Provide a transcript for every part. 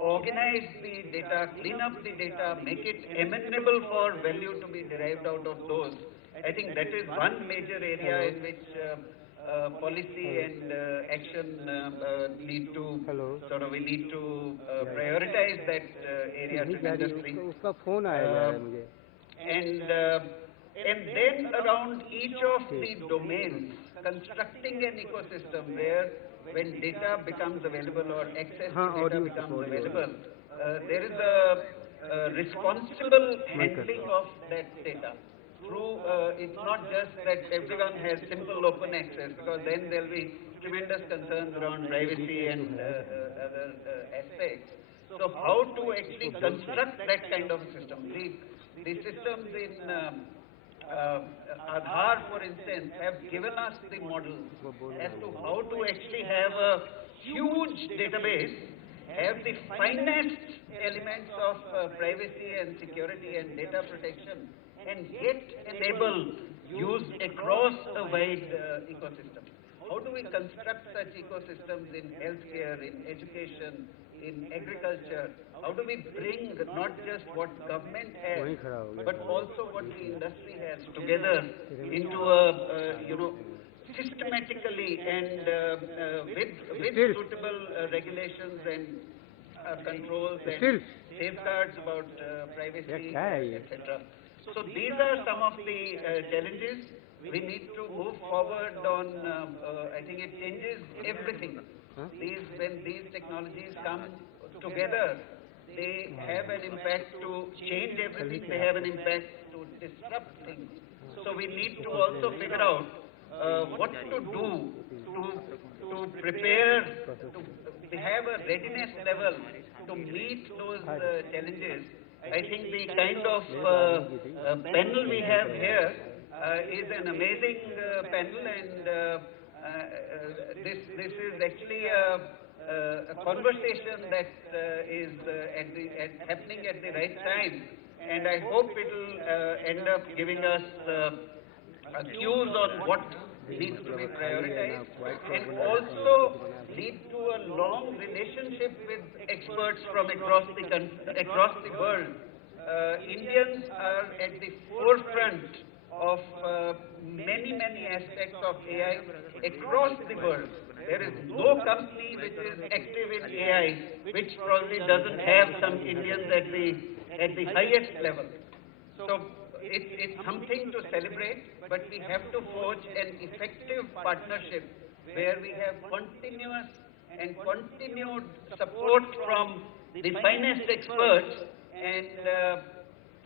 organize the data, clean up the data, make it amenable for value to be derived out of those. I think that is one major area in which policy and action need to sort of, we need to prioritize that area tremendously. And then around each of the domains, constructing an ecosystem where when data becomes available or access to data becomes available, there is a responsible handling of that data. Through, it's not just that everyone has simple open access, because then there will be tremendous concerns around privacy and other aspects. So how to actually construct that kind of a system? The systems in Aadhaar, for instance, have given us the model as to how to actually have a huge database, have the finest elements of privacy and security and data protection, and yet enable use across a wide ecosystem. How do we construct such ecosystems in healthcare, in education, in agriculture? How do we bring not just what government has, but also what the industry has together into a, systematically and with suitable regulations and controls and safeguards about privacy, etc. So these are some of the challenges. We need to move forward on, I think it changes everything. When these technologies come together, they have an impact to change everything, they have an impact to disrupt things. So we need to also figure out what to do to prepare, to have a readiness level to meet those challenges. I think the kind of panel we have here is an amazing panel, and this is actually a conversation that is happening at the right time, and I hope it will end up giving us cues on what needs to be prioritized, and also lead to a long relationship with experts from across the world. Indians are at the forefront of many aspects of AI across the world. There is no company which is active in AI which probably doesn't have some Indians at the highest level. So it's something to celebrate, but we have to forge an effective partnership where we have continuous and continued support from the finest experts and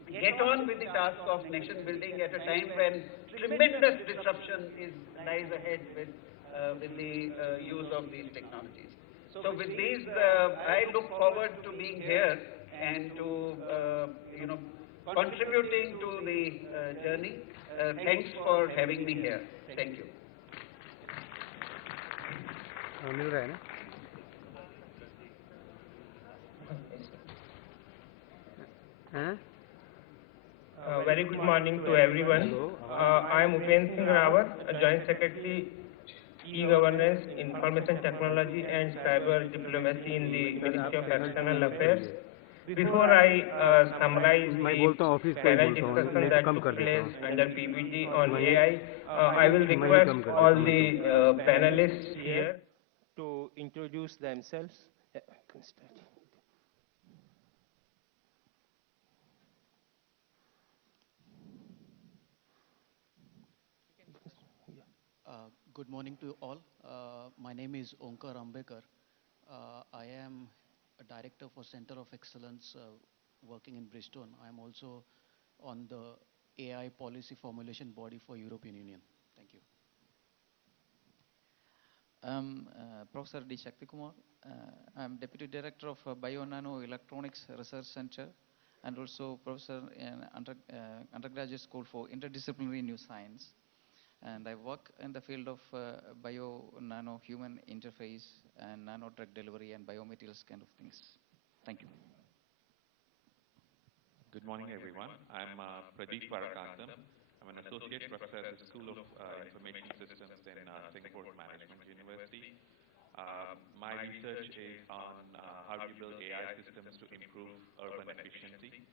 get on with the task of nation building at a time when tremendous disruption lies ahead with the use of these technologies. So with these, I look forward to being here and to contributing to the journey. Thanks for having me here. Thank you. Very good morning to everyone. I am Upen Singh Rawat, Joint Secretary, E-Governance, Information Technology and Cyber Diplomacy in the Ministry of External Affairs. Before I summarize the panel discussion that took place under PPG on AI, I will request all the panelists here to introduce themselves. Good morning to all. My name is Onkar Ambekar. I am a director for Center of Excellence working in Bristol. I am also on the AI policy formulation body for European Union. Thank you. Professor D. Shaktikumar. I am Deputy Director of Bio-Nano Electronics Research Center and also Professor in Undergraduate School for Interdisciplinary New Science. And I work in the field of bio-nano human interface and nano drug delivery and biomaterials kind of things. Thank you. Good morning, everyone. I'm Pradeep Varakantam. I'm an associate professor at the School of Information Systems in Singapore Management University. My research is on how do you build AI systems to improve urban efficiency.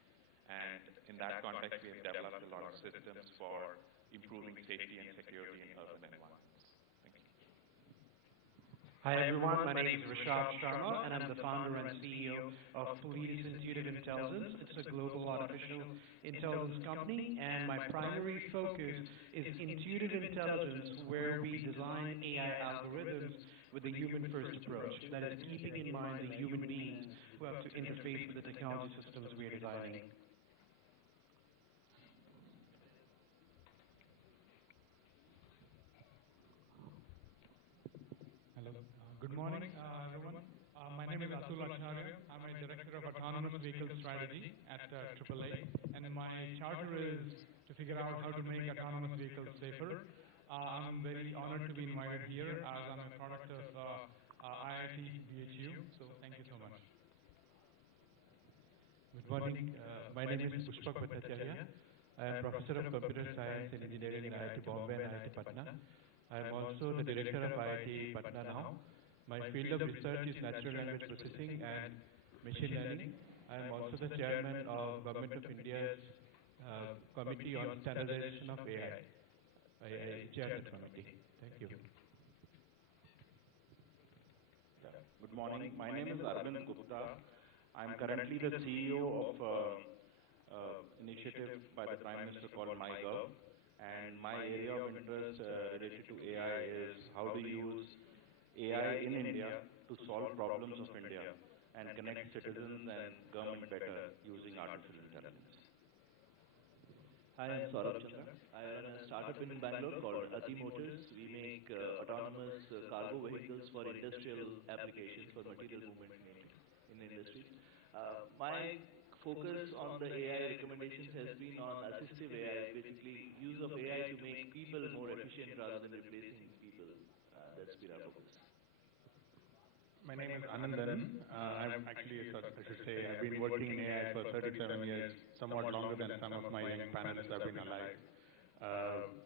And in that context, we have developed a lot of systems for improving safety and security in urban environments. Thank you. Hi everyone, my name is Rishab Sharma and I'm the founder and CEO of Police Intuitive Intelligence. It's a global artificial intelligence company and my primary focus is intuitive intelligence, where we design AI algorithms with a human-first approach, that is keeping in mind the human beings who have to interface with the technology systems we are designing. Hello. Good morning, everyone. My name is Atul Acharya. I'm a Director of Autonomous Vehicle Strategy at AAA, and my charter is to figure out how to make autonomous vehicles safer. I'm very honored to be invited here as I'm a product of IIT BHU, so thank you so much. Good morning. My name is Pushpak Bhattacharya. I am Professor of Computer Science and Engineering in IIT Bombay and IIT Patna. I am also the Director of IIT Patna now. My field of research is natural language processing and machine learning. I am also the Chairman of Government of India's Committee on Standardization of AI. I chair the committee. Thank you. Good morning. My name is Arvind Gupta. I'm currently the CEO of initiative by the Prime Minister called MyGov, and my area of interest related to AI is how to use AI in India to solve problems of India and connect citizens and government better using artificial intelligence. Hi, I'm Saurabh Chandra. I run a startup in Bangalore called Ati Motors. We make autonomous cargo vehicles for industrial applications for material movement in industries. My focus on the AI recommendations has been on assistive AI, basically use of AI to make people more efficient rather than replacing people. That's been our focus. My name is Anandan. I'm actually, I should say, I've been working in AI for 37 years, somewhat longer than some of my young panelists have been alive.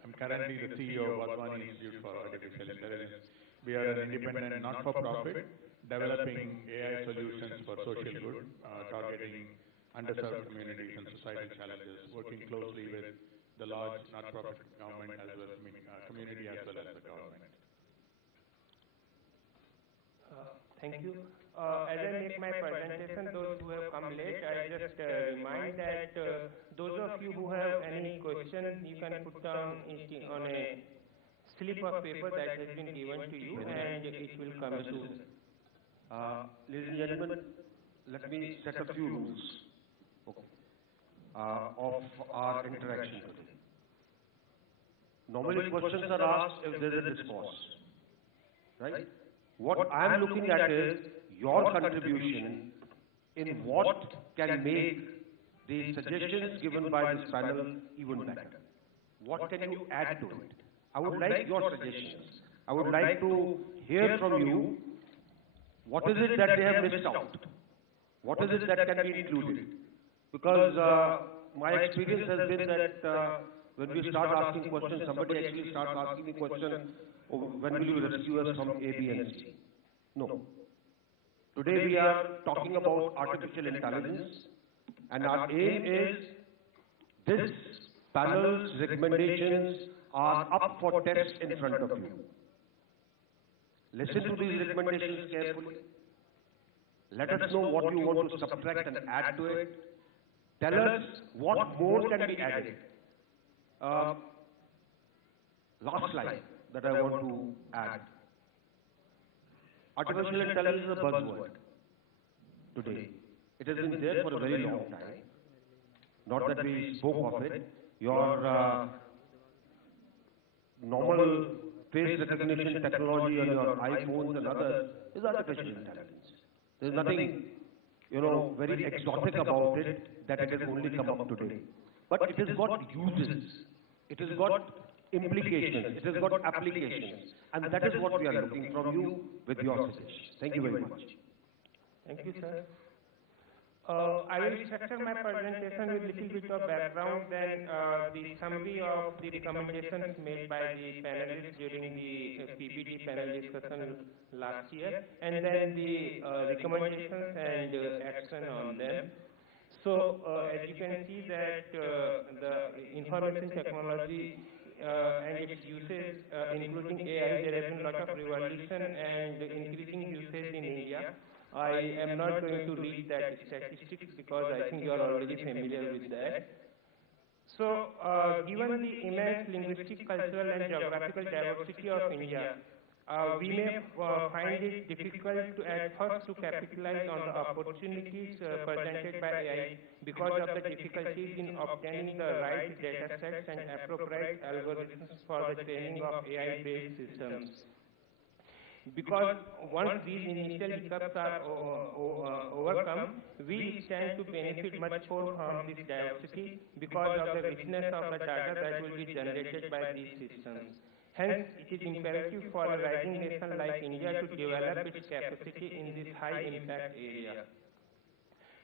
I'm currently the CEO of Wadhwani Institute for Artificial Intelligence. We are an independent, not-for-profit, developing AI solutions for social good, targeting underserved communities and societal challenges, working closely with the large not-profit government as well as community as well as the government. Thank you. As I make my presentation, those who have come late, I just remind that those of you who have any questions, you can put down on a slip of paper that has been given to you, and it will come to. Ladies and gentlemen, let me set a few rules of our interaction today. Normally questions are asked if there is a discourse, right? What I am looking at is your contribution in what can make the suggestions given by this panel even better. What can you add to it? I would like your suggestions. I would like to hear from you, what is it that they have missed out? What is it that can be included? Because my experience has been that when we start asking questions, somebody actually starts asking me questions, when will you rescue us from A, B, and C? No. Today we are talking about artificial intelligence, and our aim is this panel's recommendations are up for test in front of you. Listen to these recommendations carefully. Let us know what you want to subtract and add to it. Tell us what more can be added. Last slide that I want to add. Artificial intelligence is a buzzword today. It has been there for a very long time. Not that we spoke of it. Your normal face recognition technology on your iPhones and others is artificial intelligence. There is nothing, very exotic about it that it has only come up today. But it has got uses. It has got implications. It has got applications. And that is what we are looking from you with your suggestions. Thank you very much. Thank you, sir. I will structure my presentation with little bit of background, then the summary of the recommendations made by the panelists during the PBD panel discussion last year, and then the recommendations and action on them. So, as you can see that the information technology and its uses, including AI, there has been a lot of revolution and increasing usage in India. I am not going to read that statistics because I think you are already familiar with that. So, given the immense linguistic, cultural and geographical diversity of India, we may find it difficult to at first to capitalize on the opportunities presented by AI because of the difficulties in obtaining the right data sets and appropriate algorithms for the training of AI-based systems. Because once these initial hiccups are overcome, we stand to benefit much more from this diversity because of the richness of the data that will be generated by these systems. Hence, it is imperative for a rising nation like India to develop its capacity in this high-impact area.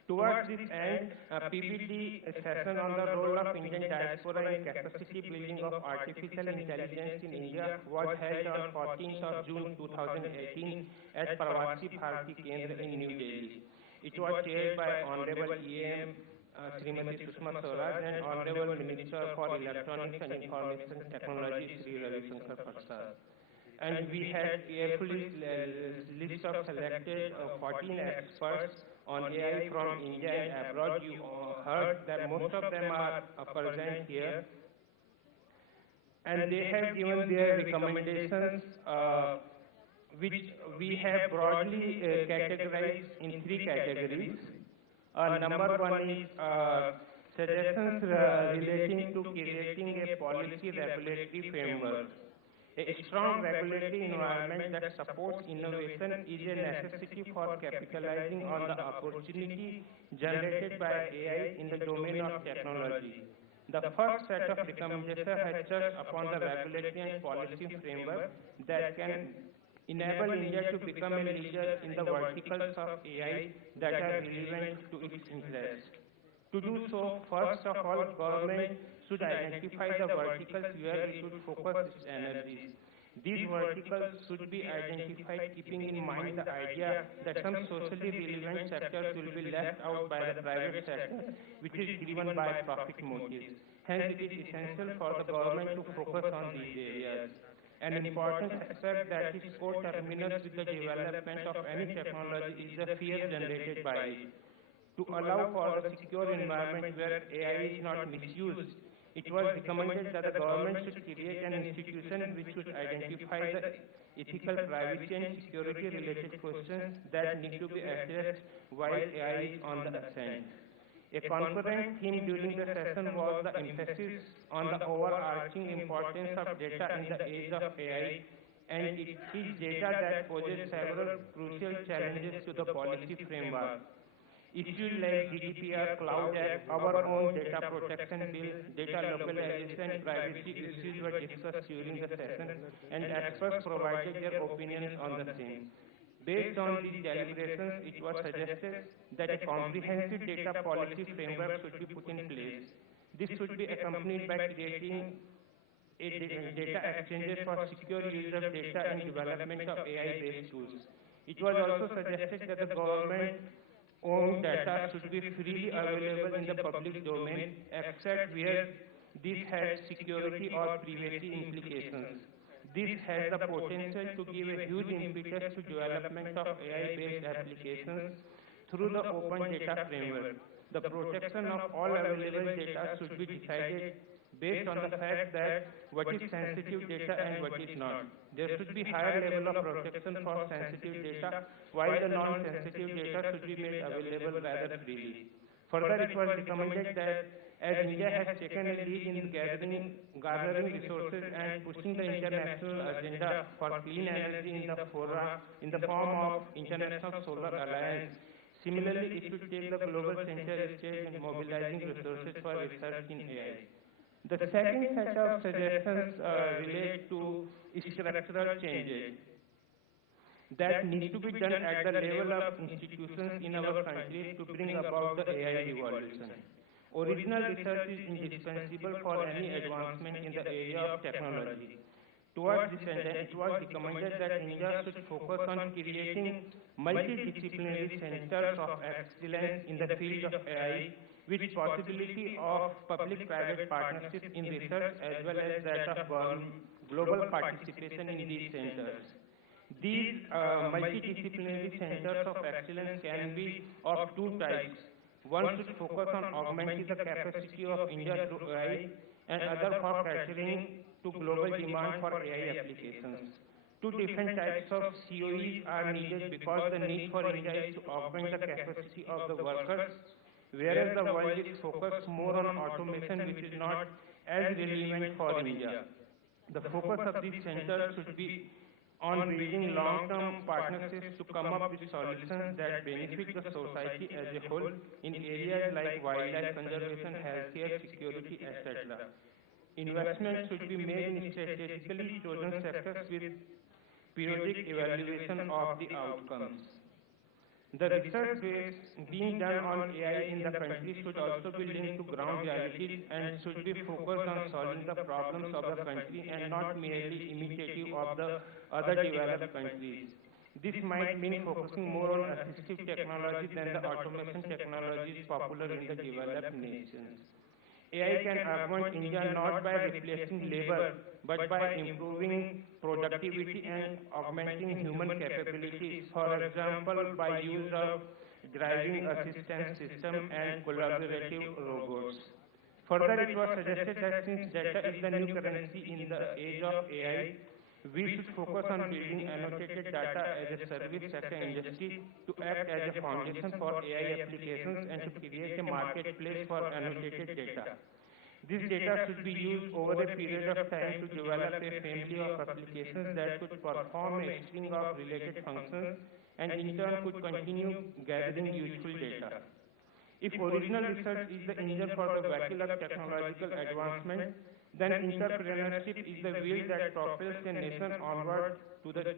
Towards this end, a PBD session on the role of Indian diaspora in capacity building of artificial intelligence in India was held on 14th of June 2018 at Pravasi Bharati Kendra in New Delhi. It was chaired by Honorable E.M. Srimati Sushma Swaraj and Honorable Minister for Electronics and Information Technology, Sri Ravi Shankar Prasad. And we had carefully list of selected 14 experts on AI from India and abroad. You heard that most of them are present here. And they have given their recommendations, which we have broadly categorized in 3 categories. Number 1 is suggestions relating to creating a policy regulatory framework. A strong regulatory environment that supports innovation is a necessity for capitalizing on the opportunity generated by AI in the domain of technology. The first set of recommendations has touched upon the regulatory and policy framework that can enable India to become a leader in the verticals of AI that are relevant to its interests. To do so, first of all, government should identify the verticals where it should focus its energies. These verticals should be identified keeping in mind the idea that some socially relevant sectors will be left out by the private sector, which is driven by profit motives. Hence, it is essential for the government to focus on these areas. An important aspect that is coterminous with the development of any technology is the fear generated by it. To allow for a secure environment where AI is not misused, it was recommended that the government should create an institution which should identify the ethical, privacy and security related questions that need to be addressed while AI is on the ascent. A concurrent theme during the session was the emphasis on the overarching importance of data in the age of AI, and it is data that poses several crucial challenges to the policy framework. Issues like GDPR, Cloud Act, our own data protection bill, data localization, privacy issues were discussed during the session, and experts provided their opinions on the same. Based on these deliberations, it was suggested that a comprehensive data policy framework should be put in place. This should be accompanied by creating a data exchanges for secure use of data and development of AI-based tools. It was also suggested that the government-owned data should be freely available in the public domain, except where this has security or privacy implications. This has the potential to give a huge impetus to development of AI-based applications through the open data framework. The protection of all available data should be decided based on the fact that what is sensitive data and what is not. There should be higher level of protection for sensitive data, while the non-sensitive data should be made available rather freely. Further, it was recommended that as India has taken a lead in gathering resources and pushing the international agenda for clean energy in the form of International Solar Alliance, similarly, it should take the global center stage in mobilizing resources for research in AI. The second set of suggestions relate to structural changes. that need to be done at the level of institutions in our country to bring about the AI revolution. Original research is indispensable for any advancement in the area of technology. Towards this end, it was recommended that India should focus on creating multidisciplinary centers of excellence in the field of AI, with possibility of public-private partnership in research as well as that of global participation in these centers. These multidisciplinary centers of excellence can be of two types. One should focus on augmenting the capacity of India through AI, and other for catering to global demand for AI applications. Two different types of COEs are needed because the need for India is to augment the capacity of the workers, whereas the world is focused more on automation, which is not as relevant for India. The focus of these centers should be on building long-term partnerships to come up with solutions that benefit the society as a whole in areas like wildlife conservation, healthcare, security, etc. Investments should be made in strategically chosen sectors with periodic evaluation of the outcomes. The research being done on AI in the country should also be linked to ground realities and should be focused on solving the problems of the country and not merely imitative of the other developed countries. This might mean focusing more on assistive technology than the automation technologies popular in the developed nations. AI can augment India not by replacing labor, but by improving productivity and augmenting human capabilities, for example, by use of driving assistance system and collaborative robots. Further, it was suggested that since data is the new currency in the age of AI, we should focus on building annotated data as a service sector industry to act as a foundation for AI applications and to create a marketplace for annotated data. This data should be used over a period of time to develop a family of applications that could perform a string of related functions and in turn could continue gathering useful data. If original research is the engine for the vehicle of technological advancement, then entrepreneurship is the wheel that propels a nation onward to the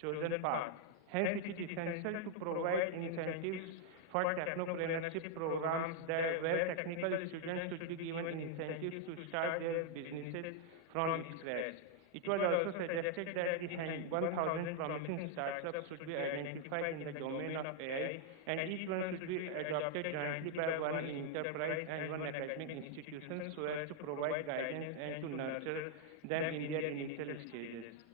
chosen path. Hence, it is essential to provide incentives for technopreneurship programs where technical students should be given incentives to start their businesses from scratch. It was also suggested that the 1,000 promising startups should be identified in the domain of AI, and each one should be adopted jointly by one enterprise and one academic institution so as to provide guidance and to nurture them in their initial stages.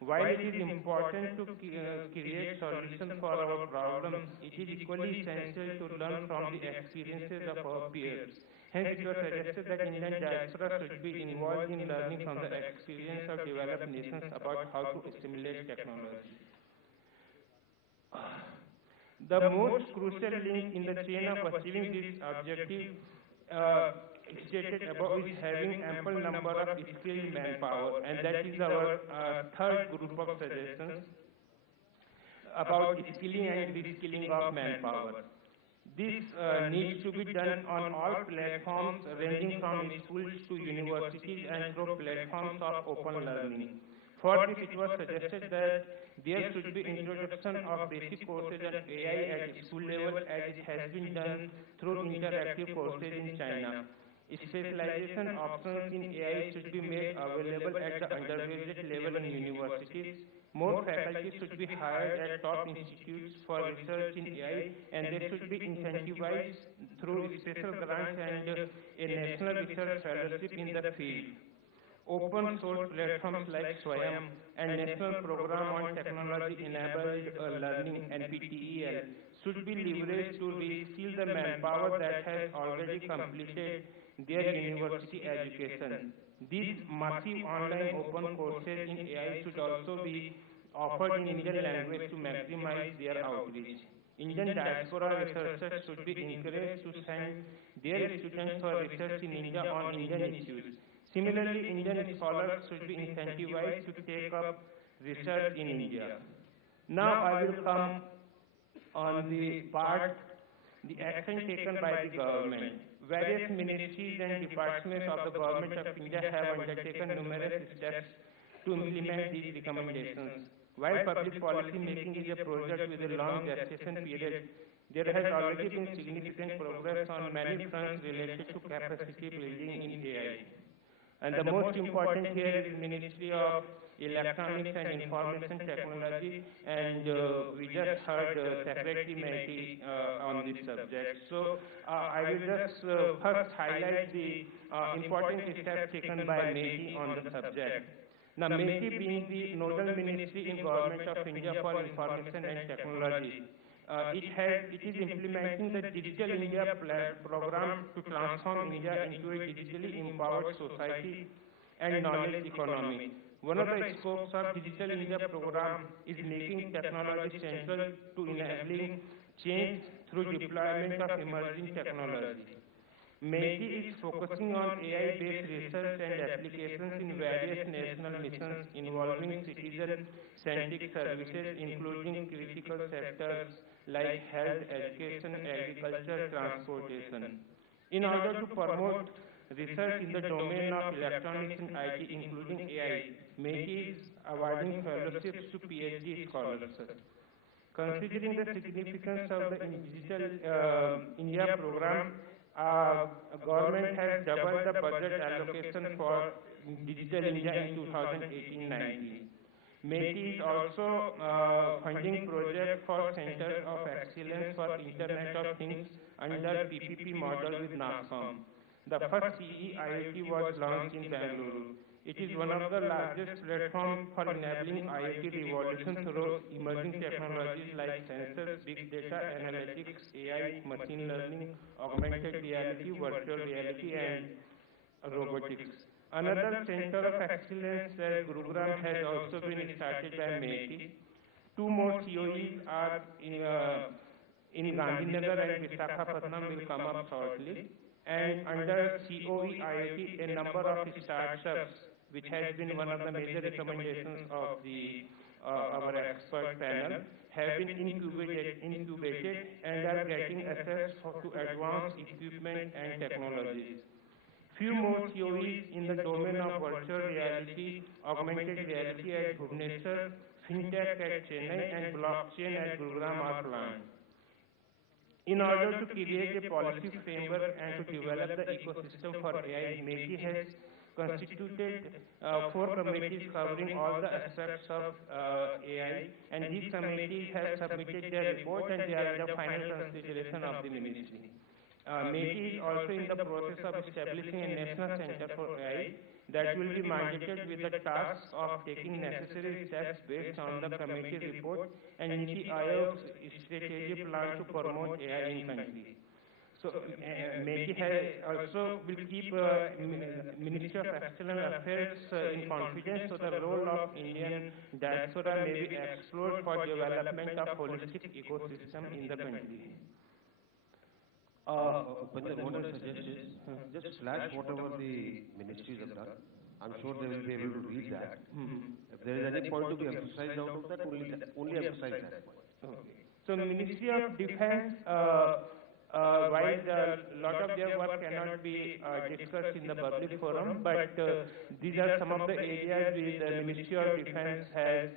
While it is important to create solutions for our problems, it is equally essential to learn from the experiences of our peers. Hence, it was suggested that Indian diaspora should be involved in learning from the experience of developed nations about how to assimilate technology. The most crucial link in the chain of achieving this objective stated above is having ample number of skilled manpower, and that is our third group of suggestions about skilling and reskilling of manpower. This needs to be done on all platforms ranging from schools to universities and through platforms of open learning. For this, it was suggested that there should be introduction of basic courses on AI at school level as it has been done through interactive courses in China. Specialization options in AI should be made available at the undergraduate level in universities. More faculty should be hired at top institutes for research in AI, and they should be incentivized through special grants and a national research fellowship in the field. Open source platforms like Swayam and National Program on Technology Enabled Learning (NPTEL) should be leveraged to reskill the manpower that has already completed their university education. These massive online open courses in AI should also be offered in Indian language to maximize their outreach. Indian diaspora researchers should be encouraged to send their students for research in India on Indian issues. Similarly, Indian scholars should be incentivized to take up research in India. Now I will come on the action taken by the government. Various ministries and departments of the government of India have undertaken numerous steps to implement these recommendations. While public policy making is a project with a long gestation period, there has already been significant progress on many fronts related to capacity building in AI. And the most important here is Ministry of Electronics and Information Technology, and we just heard Secretary Mehti on this subject. So I will just first highlight the important steps taken by Mehti on the subject. Now, Mehti being the nodal ministry in Government of India for Information and Technology, it is implementing the Digital India program to transform India into a digitally empowered society and knowledge economy. One of the scopes of Digital India program is making technology central to enabling change through deployment of emerging technology. METI is focusing on AI-based research and applications in various national missions involving citizen-centric services, including critical sectors like health, education, agriculture, transportation. In order to promote research in the domain of electronics and IT, including AI, METI is awarding fellowships to PhD scholars. Considering the significance of the Digital India program, government has doubled the budget allocation for Digital India in 2018-19. METI is also funding project for Center of Excellence for Internet of Things under PPP model with NASCOM. The first CE IoT was launched in Bangalore. It is one of the largest platforms for enabling IoT revolution through emerging technologies like sensors, big data, analytics, AI, machine learning, augmented reality, virtual reality, and robotics. Another center of excellence program has also been started by METI. Two more COEs are in Gandhinagar and Visakhapatnam will come up shortly. And under COE IoT, a number of startups, which has been one of the major recommendations of our expert panel, have been incubated and are getting access to advanced equipment and technologies. Few more COEs in the domain of virtual reality, augmented reality at Bhubaneswar, fintech at Chennai, and blockchain at Gurugram are planned. In order to create a policy framework and to develop the ecosystem for AI, METI has constituted 4 committees covering all the aspects of AI, and these committees have submitted their report and they are in the final consideration of the ministry. METI is also in the process of establishing a national center for AI that will be mandated with the task of taking necessary steps based on the committee report and NITI Aayog's strategic plan to promote AI in country. So METI also will keep Ministry of External Affairs in confidence, so the role of Indian diaspora may be explored for development of holistic ecosystem in the country. What I suggest is, just flash whatever the ministries have done. I'm sure they will be able to read that. If there is any point to be emphasized out of that, only emphasize that point. Okay. So Ministry of Defense, while a lot of their work cannot be discussed in the public forum, but these are some of the areas where the Ministry of Defense has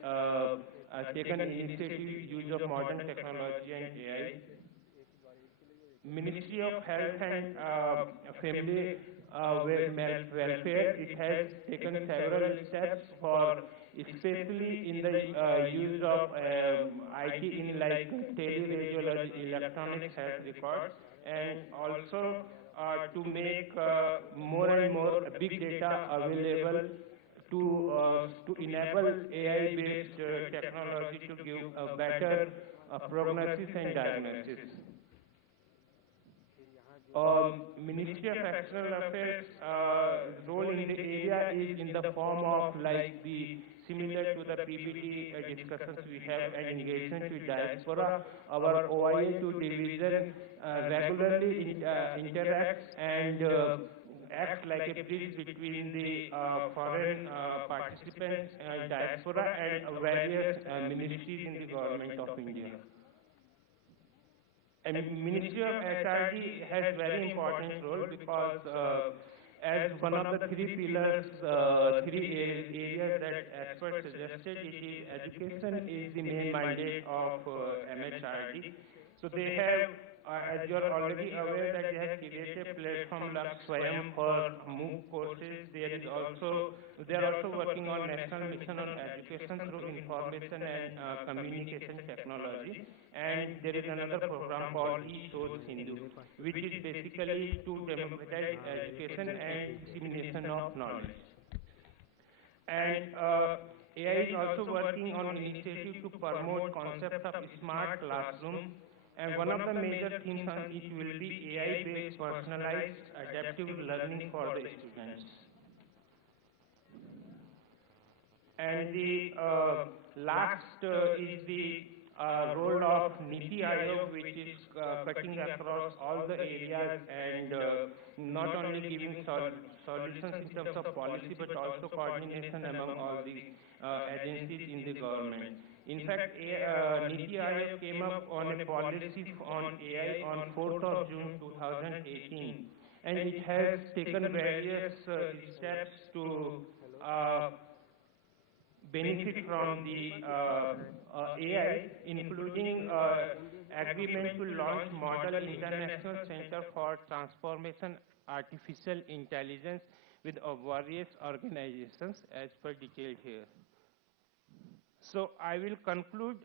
taken initiative use of modern technology and AI. Ministry of Health and Family Welfare, it has taken several steps for, especially in the use of IT in like tele-radiology, electronic health records, and also to make more and more big data available to enable AI-based technology to give a better prognosis and diagnosis. Ministry of External Affairs role in the area is in the form of like the similar to the PBT discussions we have and engagement with diaspora. Our OIA2 division regularly interacts and acts like a bridge between the foreign participants, diaspora, and various ministries in the government of India. And Ministry of HRD has very important role because as one of the three pillars, areas that experts suggested, it is education is the main mandate of MHRD. So they have, as you are already aware, that they have created a platform like Swayam for MOOC courses. They are also working on National Mission on Education through Information and Communication Technology. And there is another program called eShows Hindu, which is basically to democratize education and dissemination of knowledge. And AI is also working on initiative to promote concept of smart classroom. And one of the major themes on it will be AI-based personalized adaptive learning for the students. And the last is the role of Niti Aayog, which is cutting across all the areas and not only giving solutions in terms of policy, but also coordination among all the agencies in the government. In fact, Niti Aayog came up on a policy on AI on 4th of June 2018, and it has taken various steps to benefit from the AI, including agreement to launch Model International Center for Transformation Artificial Intelligence with various organizations as per detailed here. So I will conclude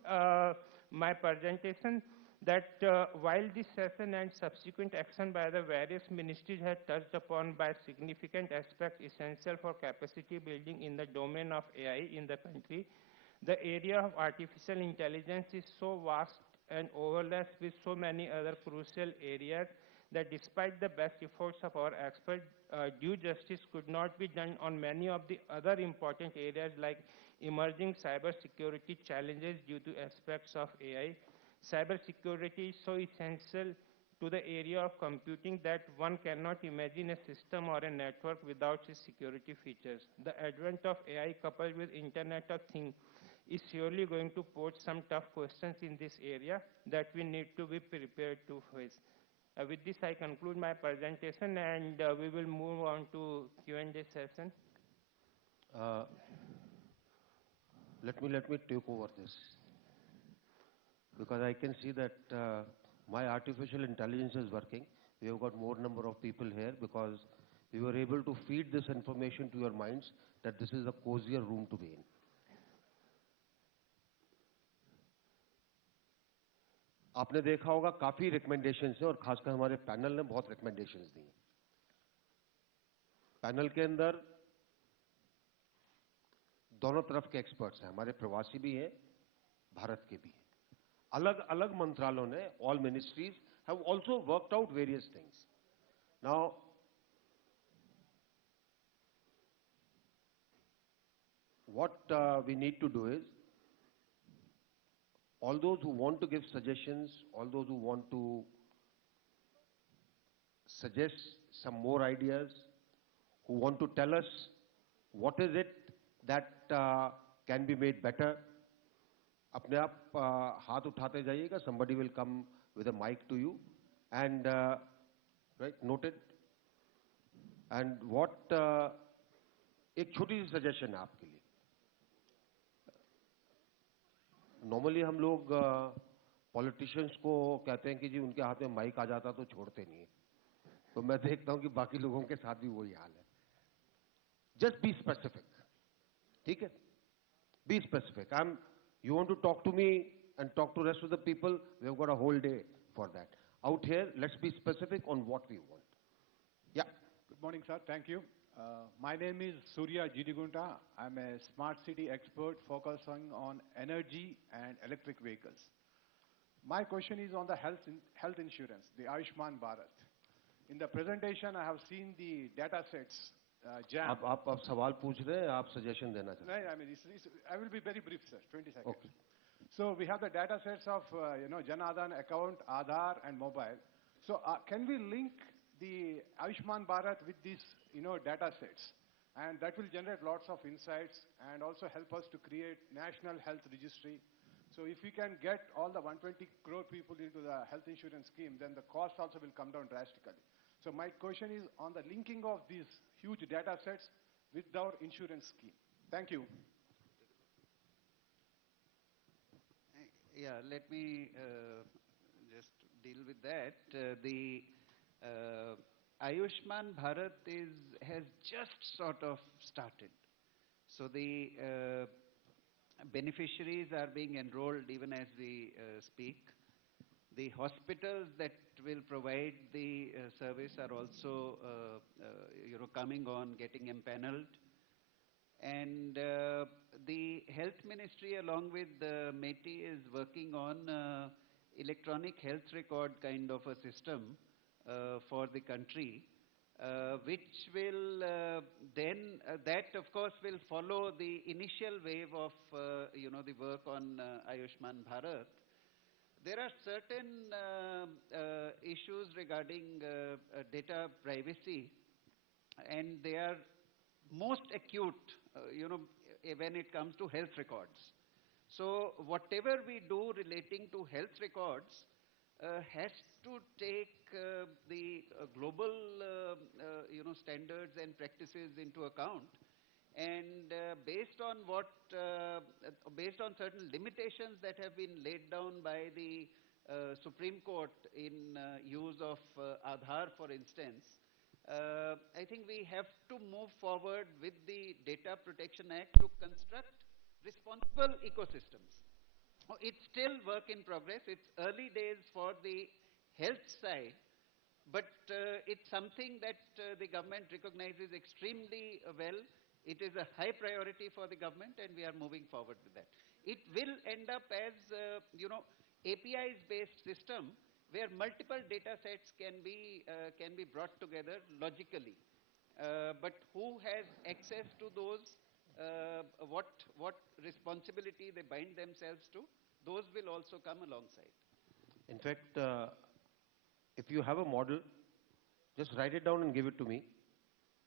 my presentation that while this session and subsequent action by the various ministries had touched upon by significant aspects essential for capacity building in the domain of AI in the country, the area of artificial intelligence is so vast and overlaps with so many other crucial areas that despite the best efforts of our experts, due justice could not be done on many of the other important areas like emerging cybersecurity challenges due to aspects of AI. Cybersecurity is so essential to the area of computing that one cannot imagine a system or a network without its security features. The advent of AI coupled with Internet of Things is surely going to pose some tough questions in this area that we need to be prepared to face. With this, I conclude my presentation, and we will move on to Q&A session. Let me take over this, because I can see that my artificial intelligence is working. We have got more number of people here because we were able to feed this information to your minds that this is a cozier room to be in. आपने देखा होगा काफी recommendations हैं और खासकर हमारे panel ने बहुत रिकमेंडेशंस दी हैं. पैनल के अंदर दोनों तरफ के एक्सपर्ट्स हैं, हमारे प्रवासी भी हैं, भारत के भी हैं. अलग अलग मंत्रालयों ने, all ministries have also worked out various things. Now, what we need to do is, all those who want to give suggestions, all those who want to suggest some more ideas, who want to tell us what is it that can be made better, अपने आप हाथ उठाते जाइएगा. Somebody will come with a mic to you, and right, noted. And what एक छोटी सी suggestion है आपके लिए. नॉर्मली हम लोग पॉलिटिशियंस को कहते हैं कि जी उनके हाथ में माइक आ जाता तो छोड़ते नहीं है. तो मैं देखता हूं कि बाकी लोगों के साथ भी वही हाल है. Just be specific. ठीक है, be specific. You want to talk to me and talk to rest of the people, we have got a whole day for that. Out here, let's be specific on what we want. Yeah. Good morning, sir. Thank you. My name is Surya Gidigunta. I'm a smart city expert focusing on energy and electric vehicles. My question is on the health insurance, the Ayushman Bharat. In the presentation, I have seen the data sets. आप सवाल पूछ रहे हैं, आप suggestion देना चाहते हैं? No, I mean, I will be very brief, sir. 20 seconds. Okay. So we have the data sets of Jan Adhan account, Aadhaar, and mobile. So can we link the Ayushman Bharat with these data sets? And that will generate lots of insights and also help us to create national health registry. So if we can get all the 120 crore people into the health insurance scheme, then the cost also will come down drastically. So my question is on the linking of these huge data sets with our insurance scheme. Thank you. Yeah, let me just deal with that. The Ayushman Bharat has just sort of started. So the beneficiaries are being enrolled even as we speak. The hospitals that will provide the service are also, coming on, getting empaneled. And the Health Ministry, along with METI, is working on electronic health record kind of a system for the country, which will that of course will follow the initial wave of, the work on Ayushman Bharat. There are certain issues regarding data privacy, and they are most acute, when it comes to health records. So whatever we do relating to health records has to take the global, standards and practices into account. And based on certain limitations that have been laid down by the Supreme Court in use of Aadhaar, for instance, I think we have to move forward with the Data Protection Act to construct responsible ecosystems. It's still work in progress. It's early days for the health side, but it's something that the government recognizes extremely well. It is a high priority for the government, and we are moving forward with that. It will end up as, APIs-based system where multiple data sets can be brought together logically. But who has access to those, what responsibility they bind themselves to, those will also come alongside. In fact, if you have a model, just write it down and give it to me.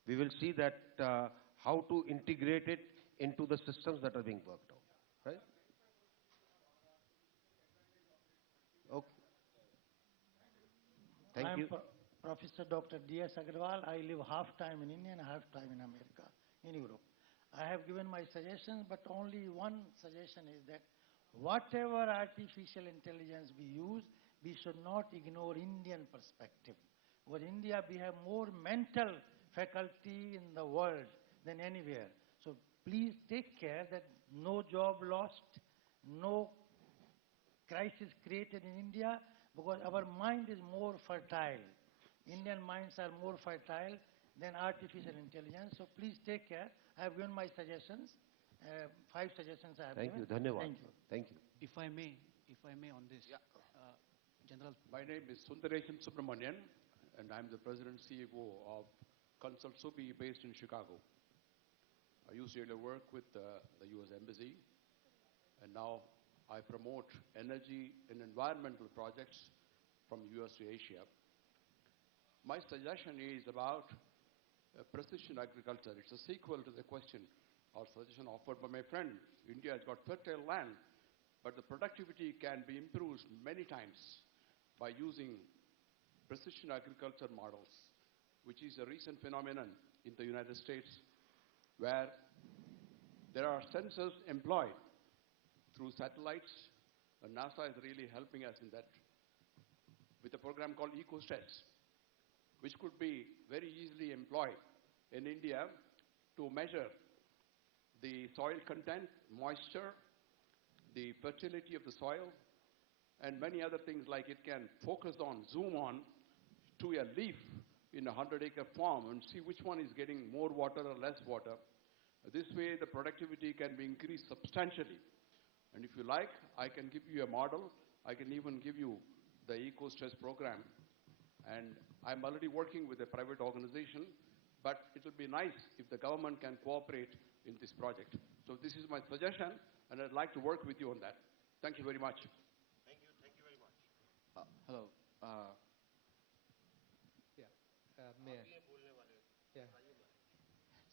We will see that how to integrate it into the systems that are being worked on, right? Okay. Thank you. Professor Dr. D.S. Agarwal. I live half time in India and half time in America, in Europe. I have given my suggestions, but only one suggestion is that whatever artificial intelligence we use, we should not ignore Indian perspective. Because India, we have more mental faculty in the world than anywhere. So please take care that no job lost, no crisis created in India, because our mind is more fertile. Indian minds are more fertile than artificial intelligence. So please take care. I have given my suggestions. 5 suggestions I have given. Thank you. Thank you. Thank you. If I may on this, Yeah. General. My name is Sundaresan Subramanian, and I'm the President CEO of Consult Subi based in Chicago. I used to work with the U.S. Embassy, and now I promote energy and environmental projects from U.S. to Asia. My suggestion is about precision agriculture. It's a sequel to the question or suggestion offered by my friend. India has got fertile land, but the productivity can be improved many times by using precision agriculture models, which is a recent phenomenon in the United States, where there are sensors employed through satellites, and NASA is really helping us in that with a program called EcoStress, which could be very easily employed in India to measure the soil content, moisture, the fertility of the soil, and many other things, like it can focus on, zoom on to a leaf in a 100-acre farm and see which one is getting more water or less water. This way the productivity can be increased substantially. And if you like, I can give you a model. I can even give you the EcoStress program. And I'm already working with a private organization, but it will be nice if the government can cooperate in this project. So this is my suggestion, and I'd like to work with you on that. Thank you very much. Thank you very much. Hello. May I? Yeah.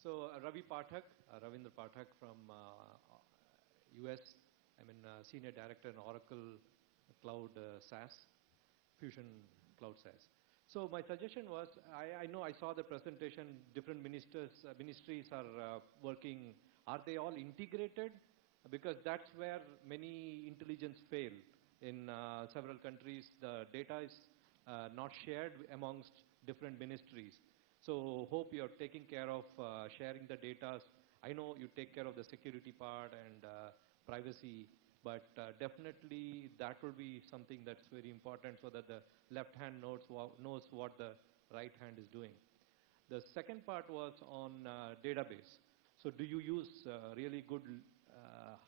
So Ravi Pathak, Ravindra Pathak from US. I'm a senior director in Oracle Cloud SaaS, Fusion Cloud SaaS. So my suggestion was, I know I saw the presentation, different ministries are working. Are they all integrated? Because that's where many intelligence fail. In several countries, the data is not shared amongst different ministries. So hope you're taking care of sharing the data. I know you take care of the security part and privacy, but definitely that will be something that's very important so that the left hand knows what the right hand is doing. The second part was on database. So do you use really good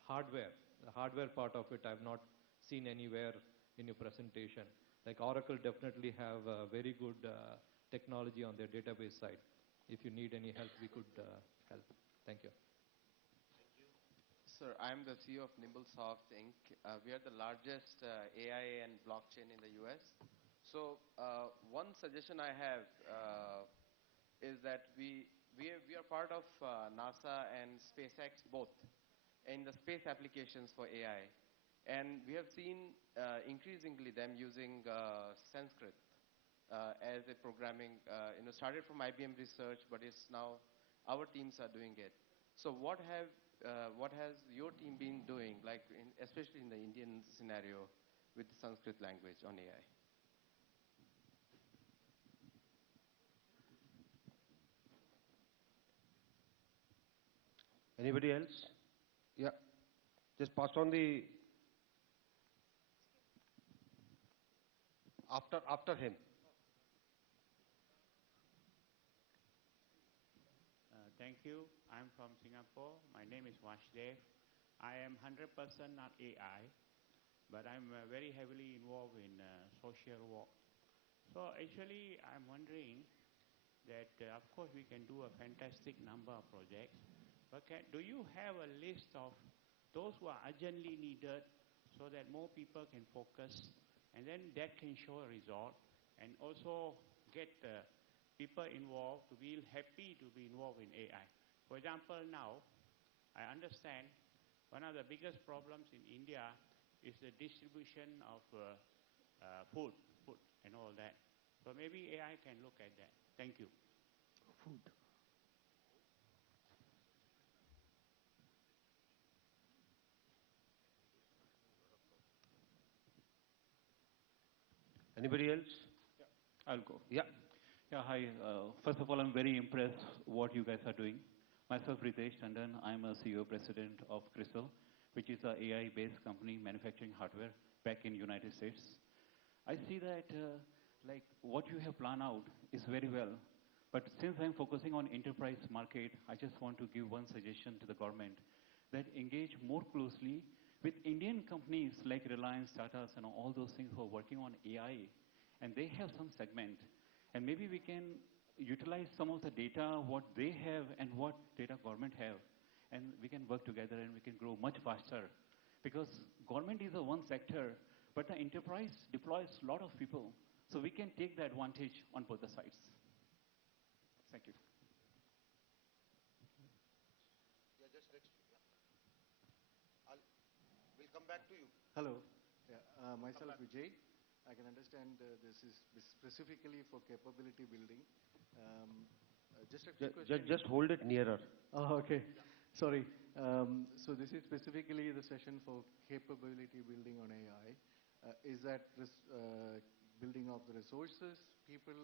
hardware? The hardware part of it I've not seen anywhere in your presentation. Like Oracle definitely have very good technology on their database side. If you need any help, we could help. Thank you. Sir, I'm the CEO of NimbleSoft Inc. We are the largest AI and blockchain in the US. So one suggestion I have is that we are part of NASA and SpaceX both in the space applications for AI. And we have seen increasingly them using Sanskrit as a programming, started from IBM research, but it's now our teams are doing it. So what has your team been doing, like especially in the Indian scenario, with the Sanskrit language on AI? Anybody else? Yeah. Just pass on the after him. Thank you. I'm from Singapore. My name is Washdev. I am 100% not AI, but I'm very heavily involved in social work. So actually, I'm wondering that, of course, we can do a fantastic number of projects, but do you have a list of those who are urgently needed so that more people can focus, and then that can show a result, and also get people involved to be happy to be involved in AI. For example, now, I understand one of the biggest problems in India is the distribution of food and all that. So maybe AI can look at that. Thank you. Food. Anybody else? Yeah, I'll go. Yeah. Yeah, hi. First of all, I'm very impressed what you guys are doing. Myself, Ritesh Tandon, I'm a CEO President of Crystal, which is an AI-based company manufacturing hardware back in United States. I see that like what you have planned out is very well, but since I'm focusing on enterprise market, I just want to give one suggestion to the government that engage more closely with Indian companies like Reliance, Tata, and all those things who are working on AI, and they have some segment, and maybe we can utilize some of the data, what they have and what data government have, and we can work together and we can grow much faster. Because government is a one sector, but the enterprise deploys a lot of people, so we can take the advantage on both the sides. Thank you. Yeah, just next. Yeah. We'll come back to you. Hello. Yeah, myself Vijay. I can understand this is specifically for capability building. Just a quick question. Just hold it nearer. Oh, okay. Sorry. So this is specifically the session for capability building on AI. Is that building of the resources, people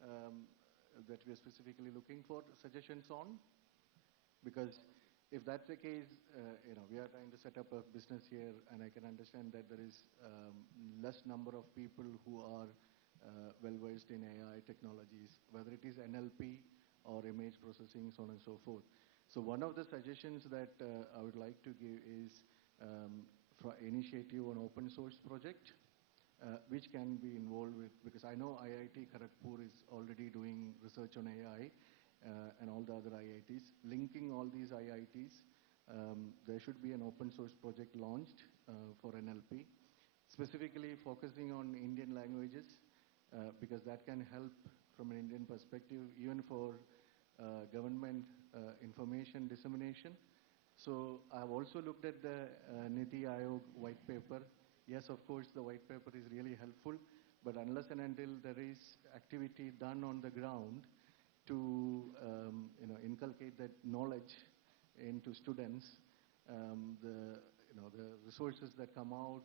that we are specifically looking for suggestions on? Because if that's the case, we are trying to set up a business here, and I can understand that there is less number of people who are well-versed in AI technologies, whether it is NLP or image processing, so on and so forth. So one of the suggestions that I would like to give is for initiative on open source project, which can be involved with, because I know IIT Kharagpur is already doing research on AI, and all the other IITs. Linking all these IITs, there should be an open source project launched for NLP, specifically focusing on Indian languages, because that can help from an Indian perspective, even for government information dissemination. So I've also looked at the Niti Aayog white paper. Yes, of course, the white paper is really helpful, But unless and until there is activity done on the ground to inculcate that knowledge into students, the resources that come out,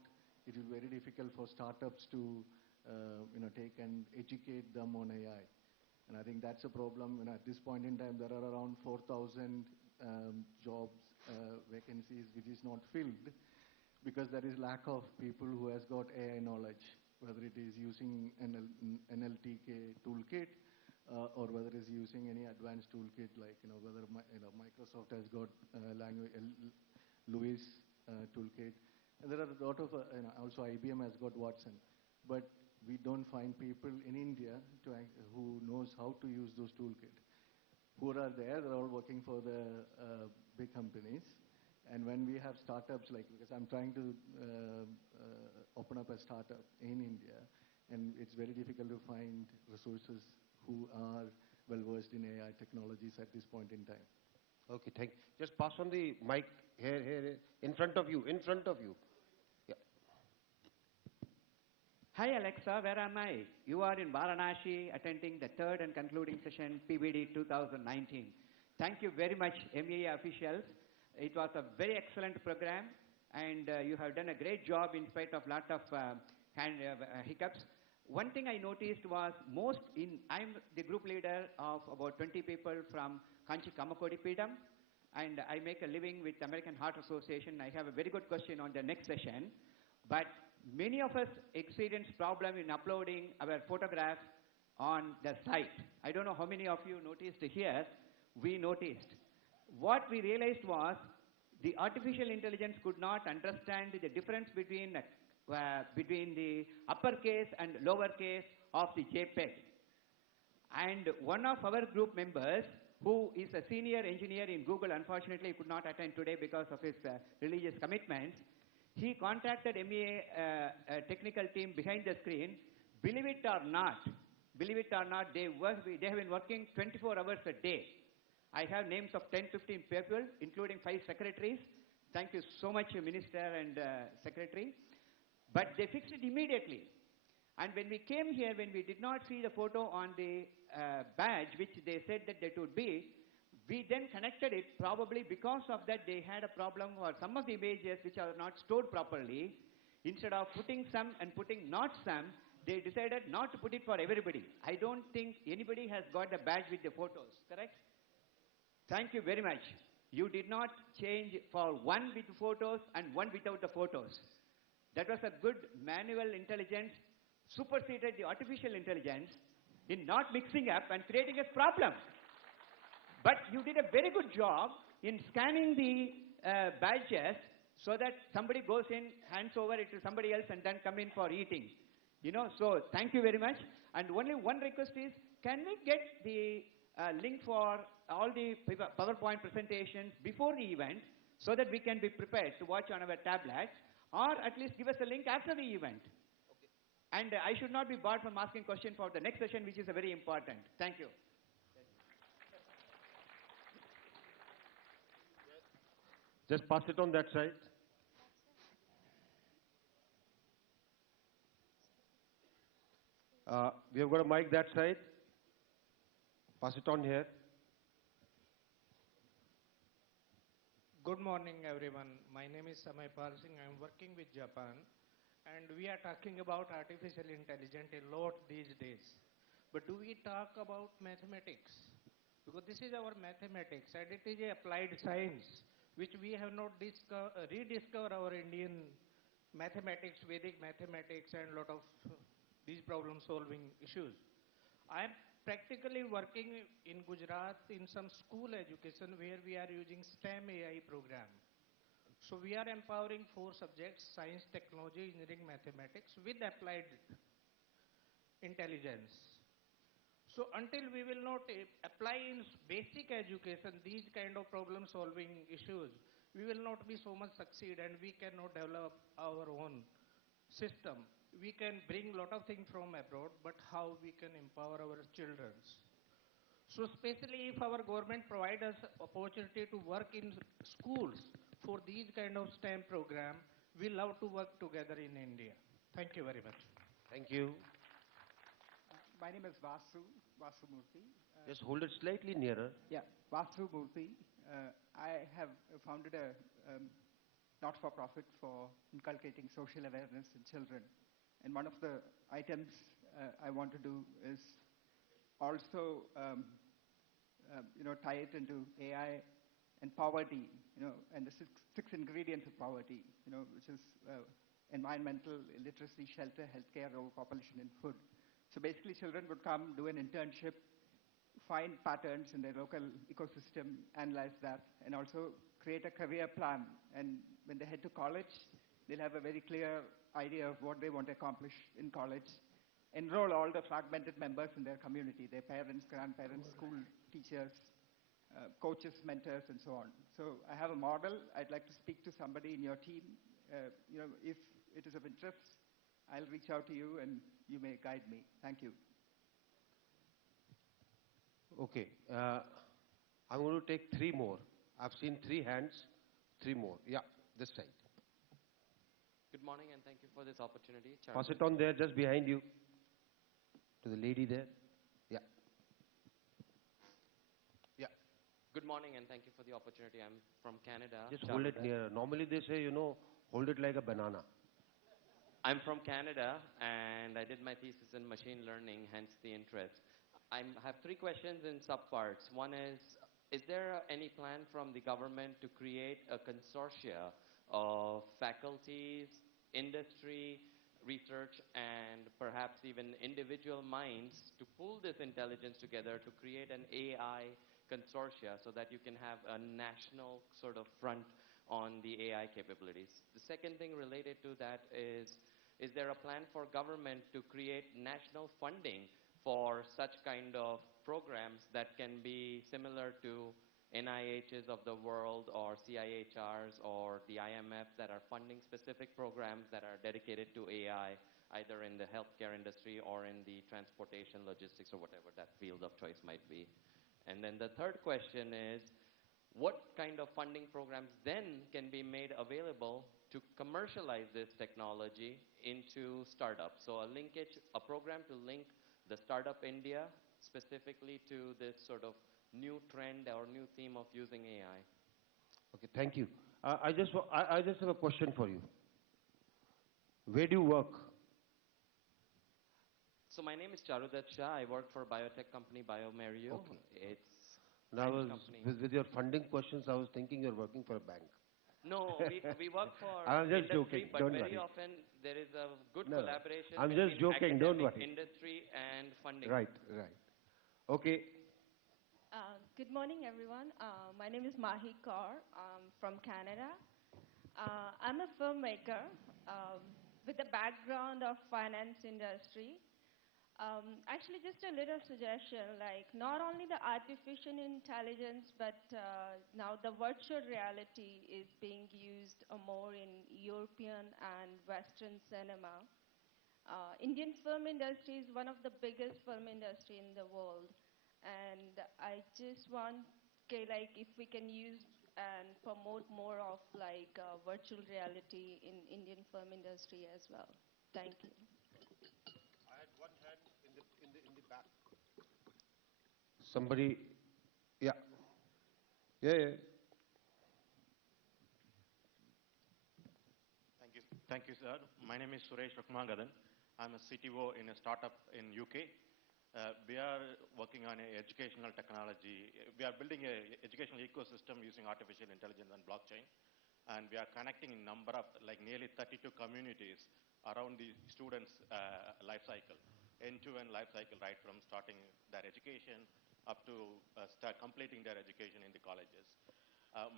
it is very difficult for startups to take and educate them on AI. And I think that's a problem. At this point in time, there are around 4,000 jobs, vacancies, which is not filled because there is lack of people who has got AI knowledge, whether it is using NLTK toolkit or whether it is using any advanced toolkit like whether Microsoft has got Louis toolkit. And there are a lot of also IBM has got Watson, but we don't find people in India who knows how to use those toolkit. Who are there? They're all working for the big companies. And when we have startups, because I'm trying to open up a startup in India, and it's very difficult to find resources who are well-versed in AI technologies at this point in time. Okay, thank you. Just pass on the mic here, in front of you, Yeah. Hi Alexa, where am I? You are in Varanasi attending the third and concluding session PBD 2019. Thank you very much MEA officials. It was a very excellent program and you have done a great job in spite of lot of hiccups. One thing I noticed was I'm the group leader of about 20 people from Kanchi Kamakodi Pidam, and I make a living with American Heart Association. I have a very good question on the next session, but many of us experience problem in uploading our photographs on the site. I don't know how many of you noticed here. We noticed. What we realized was the artificial intelligence could not understand the difference between the uppercase and lowercase of the JPEG. And one of our group members, who is a senior engineer in Google, unfortunately could not attend today because of his religious commitments, he contacted MEA technical team behind the screen. Believe it or not, they have been working 24 hours a day. I have names of 10-15 people, including 5 secretaries. Thank you so much, Minister and Secretary. But they fixed it immediately. And when we came here, when we did not see the photo on the badge, which they said that it would be, we then connected it. Probably because of that, they had a problem or some of the images which are not stored properly. Instead of putting some and putting not some, they decided not to put it for everybody. I don't think anybody has got the badge with the photos, correct? Thank you very much. You did not change for one with photos and one without the photos. That was a good manual intelligence, superseded the artificial intelligence in not mixing up and creating a problem. But you did a very good job in scanning the badges so that somebody goes in, hands over it to somebody else and then come in for eating. So thank you very much. And only one request is, can we get the link for all the PowerPoint presentations before the event so that we can be prepared to watch on our tablets, or at least give us a link after the event. Okay. And I should not be barred from asking question for the next session, which is a very important. Thank you. Just pass it on that side. We have got a mic that side. Pass it on here. Good morning, everyone. My name is Samay Parsing. I am working with Japan, and we are talking about artificial intelligence a lot these days. But do we talk about mathematics? Because this is our mathematics, and it is a applied science, which we have not rediscovered our Indian mathematics, Vedic mathematics, and a lot of these problem-solving issues. I am practically working in Gujarat in some school education where we are using STEM AI program. So we are empowering 4 subjects: science, technology, engineering, mathematics with applied intelligence. So until we will not apply in basic education these kind of problem solving issues, we will not be so much succeed, and we cannot develop our own system. We can bring lot of things from abroad, but how we can empower our children? So especially if our government provides us opportunity to work in schools for these kind of STEM program, we love to work together in India. Thank you very much. Thank you. My name is Vasu Murthy. Just hold it slightly nearer. Yeah, Vasu Murthy. I have founded a not-for-profit for inculcating social awareness in children. And one of the items I want to do is also, tie it into AI and poverty, and the six ingredients of poverty, which is environmental, literacy, shelter, healthcare, overpopulation, and food. So basically, children would come, do an internship, find patterns in their local ecosystem, analyze that, and also create a career plan. And when they head to college, they'll have a very clear idea of what they want to accomplish in college. Enroll all the fragmented members in their community, their parents, grandparents, school teachers, coaches, mentors, and so on. So I have a model. I'd like to speak to somebody in your team. If it is of interest, I'll reach out to you and you may guide me. Thank you. Okay. I'm going to take 3 more. I've seen 3 hands. 3 more. Yeah, this side. Good morning and thank you for this opportunity. Pass it on there, just behind you. To the lady there. Yeah. Yeah. Good morning and thank you for the opportunity. I'm from Canada. Just hold it near. Normally they say, hold it like a banana. I'm from Canada and I did my thesis in machine learning, hence the interest. I have 3 questions in subparts. One is there any plan from the government to create a consortia of faculties, industry, research, and perhaps even individual minds to pull this intelligence together to create an AI consortia so that you can have a national sort of front on the AI capabilities? The second thing related to that is there a plan for government to create national funding for such kind of programs that can be similar to NIHs of the world or CIHRs or the IMF that are funding specific programs that are dedicated to AI, either in the healthcare industry or in the transportation, logistics, or whatever that field of choice might be? And then the third question is, what kind of funding programs then can be made available to commercialize this technology into startups? So a program to link the startup India specifically to this sort of new trend or new theme of using AI. Okay, thank you. I just have a question for you. Where do you work? So my name is Charudat Shah. I work for biotech company bioMérieux. Okay. It's Now, company. with your funding questions, I was thinking you're working for a bank. No, we work for I'm just industry, joking. but Don't very worry. often there is a good No, collaboration I'm between just joking. Don't academic, worry. industry, and funding. Right. Okay. Good morning, everyone. My name is Mahi Kaur. I'm from Canada. I'm a filmmaker with a background of finance industry. Actually, just a little suggestion, like not only the artificial intelligence, but now the virtual reality is being used more in European and Western cinema. Indian film industry is one of the biggest film industry in the world. And I just want, like, if we can use and promote more of like virtual reality in Indian film industry as well. Thank you. I had one hand in the back. Somebody, yeah. Thank you, sir. My name is Suresh Rukmagadan. I'm a CTO in a startup in UK. We are working on educational technology. We are building an educational ecosystem using artificial intelligence and blockchain. And we are connecting a number of, like nearly 32 communities around the students' life cycle, end-to-end life cycle, right from starting their education up to start completing their education in the colleges.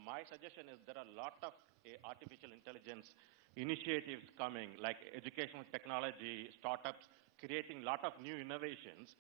My suggestion is there are a lot of artificial intelligence initiatives coming, like educational technology, startups, creating a lot of new innovations.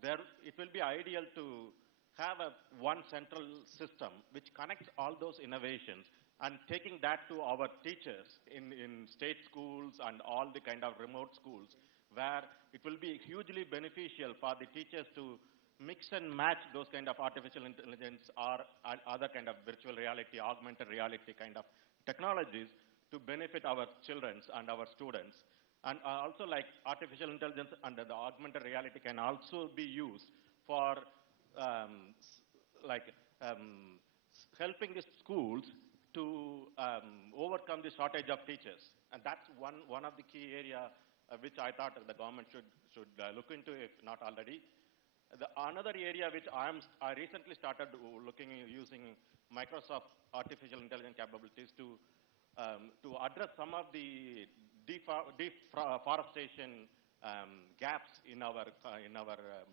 It will be ideal to have one central system which connects all those innovations and taking that to our teachers in state schools and all the kind of remote schools, where it will be hugely beneficial for the teachers to mix and match those kind of artificial intelligence or other kind of virtual reality, augmented reality kind of technologies to benefit our children and our students. And also like artificial intelligence under the augmented reality can also be used for like helping the schools to overcome the shortage of teachers. And that's one of the key area which I thought the government should look into, if not already. Another area which I recently started looking using Microsoft artificial intelligence capabilities to address some of the deforestation gaps in our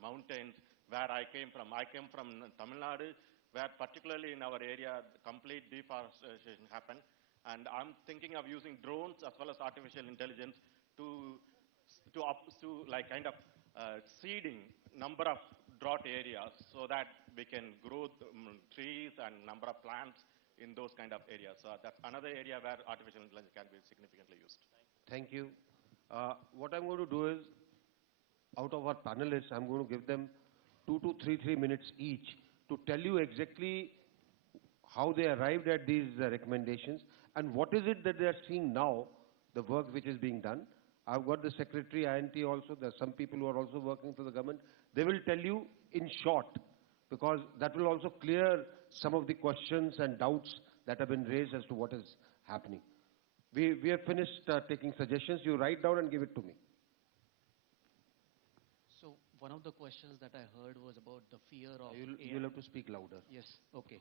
mountains where I came from. I came from Tamil Nadu, where particularly in our area, complete deforestation happened. And I'm thinking of using drones as well as artificial intelligence to like kind of seeding number of drought areas so that we can grow trees and number of plants in those kind of areas. So that's another area where artificial intelligence can be significantly used. Thank you. What I'm going to do is, out of our panelists, I'm going to give them 2 to 3 minutes each to tell you exactly how they arrived at these recommendations and what is it that they are seeing now, the work which is being done. I've got the Secretary, INT also. There are some people who are also working for the government. They will tell you in short, because that will also clear some of the questions and doubts that have been raised as to what is happening. We have finished taking suggestions. You write down and give it to me. So one of the questions that I heard was about the fear of You'll have to speak louder. Yes, okay.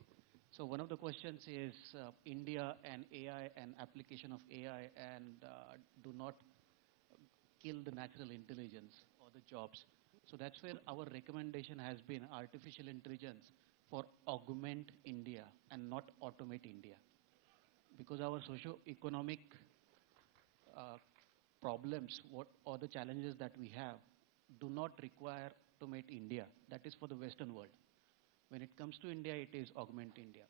So one of the questions is India and AI and application of AI and do not kill the natural intelligence or the jobs. So that's where our recommendation has been artificial intelligence for augment India and not automate India. Because our socio-economic problems or the challenges that we have do not require automate India. That is for the Western world. When it comes to India, it is augment India.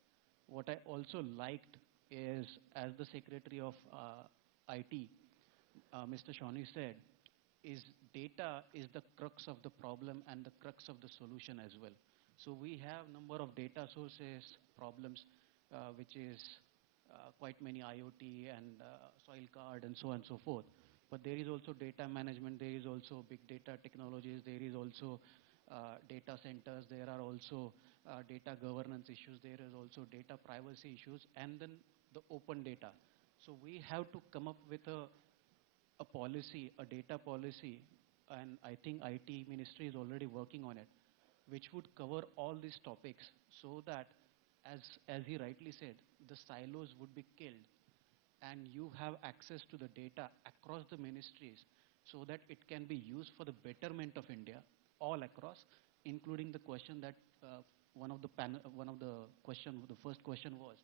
What I also liked is, as the Secretary of IT, Mr. Shawnee said, is data is the crux of the problem and the crux of the solution as well. So we have number of data sources, problems, which is quite many IoT and soil card and so on and so forth. But there is also data management, there is also big data technologies, there is also data centers, there are also data governance issues, there is also data privacy issues, and then the open data. So we have to come up with a policy, a data policy, and I think IT Ministry is already working on it, which would cover all these topics so that, as he rightly said, the silos would be killed and you have access to the data across the ministries so that it can be used for the betterment of India all across, including the question that the first question was,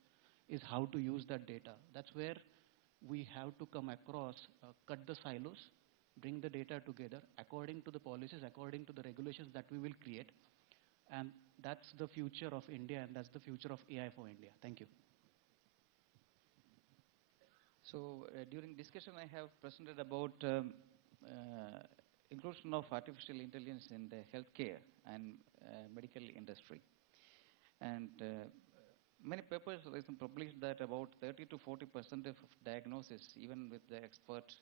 is how to use that data. That's where we have to come across, cut the silos, bring the data together according to the policies, according to the regulations that we will create. And that's the future of India, and that's the future of AI for India. Thank you. So during discussion, I have presented about inclusion of artificial intelligence in the healthcare and medical industry. And many papers recently published that about 30 to 40% of diagnosis, even with the expert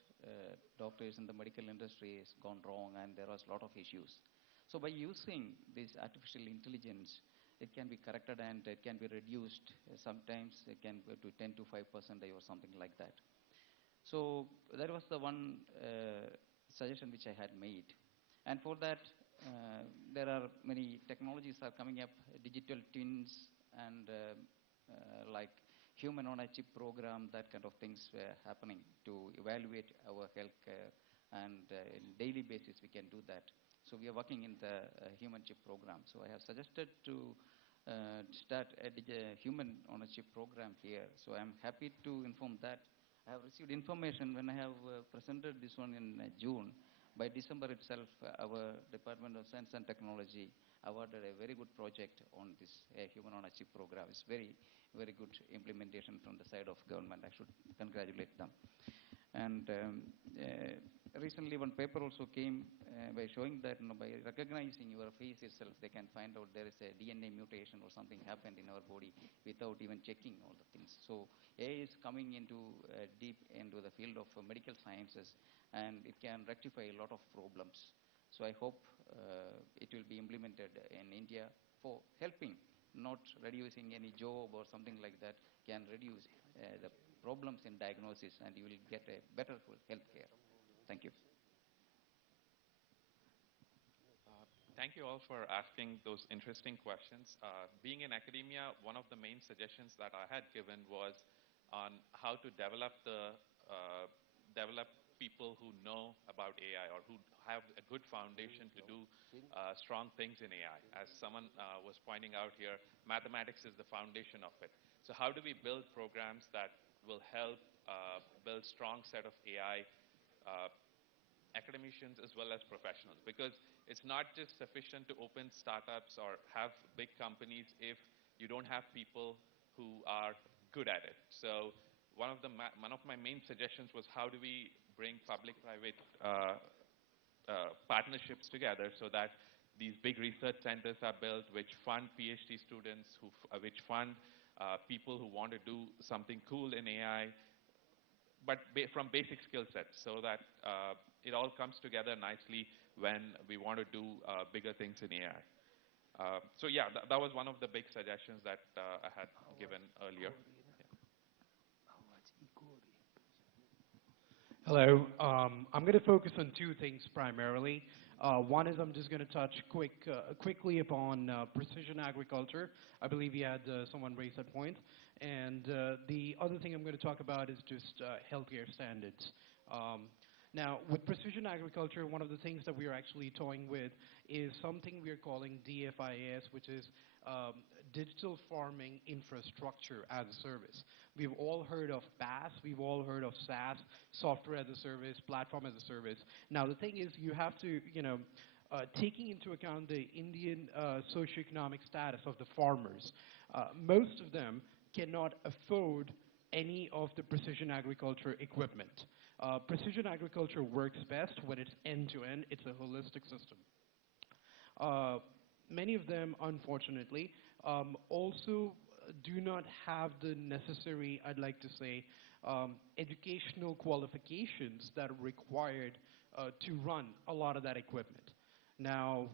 doctors in the medical industry, has gone wrong, and there was a lot of issues. So by using this artificial intelligence, it can be corrected and it can be reduced. Sometimes it can go to 10 to 5% or something like that. So that was the one suggestion which I had made. And for that, there are many technologies are coming up, digital twins and like human on a chip program, that kind of things were happening to evaluate our healthcare, and in daily basis we can do that. So we are working in the human chip program. So I have suggested to start a human on a chip program here. So I'm happy to inform that I have received information when I have presented this one in June. By December itself, our Department of Science and Technology awarded a very good project on this human on a chip program. It's very, very good implementation from the side of government. I should congratulate them. And recently one paper also came by showing that by recognizing your face itself, they can find out there is a DNA mutation or something happened in our body without even checking all the things. So AI is coming into deep into the field of medical sciences, and it can rectify a lot of problems. So I hope it will be implemented in India for helping, not reducing any job or something like that, can reduce the problems in diagnosis, and you will get a better health care. Thank you. Thank you all for asking those interesting questions. Being in academia, one of the main suggestions that I had given was on how to develop people who know about AI or who have a good foundation to do strong things in AI. As someone was pointing out here, mathematics is the foundation of it. So how do we build programs that will help build strong set of AI academicians as well as professionals? Because it's not just sufficient to open startups or have big companies if you don't have people who are good at it. So one of my main suggestions was how do we bring public-private partnerships together so that these big research centers are built which fund PhD students, which fund people who want to do something cool in AI, but from basic skill sets, so that it all comes together nicely when we want to do bigger things in AI. So yeah, that was one of the big suggestions that I had given earlier. Hello. I'm going to focus on two things primarily. One is I'm just going to touch quickly upon precision agriculture. I believe we had someone raise that point. And the other thing I'm going to talk about is just healthcare standards. Now, with precision agriculture, one of the things that we are actually toying with is something we are calling DFIAS, which is Digital Farming Infrastructure as a Service. We've all heard of PaaS, we've all heard of SaaS, Software as a Service, Platform as a Service. Now, the thing is, you have to, taking into account the Indian socioeconomic status of the farmers, most of them cannot afford any of the precision agriculture equipment. Precision agriculture works best when it's end-to-end. It's a holistic system. Many of them, unfortunately, also do not have the necessary, I'd like to say, educational qualifications that are required to run a lot of that equipment. Now,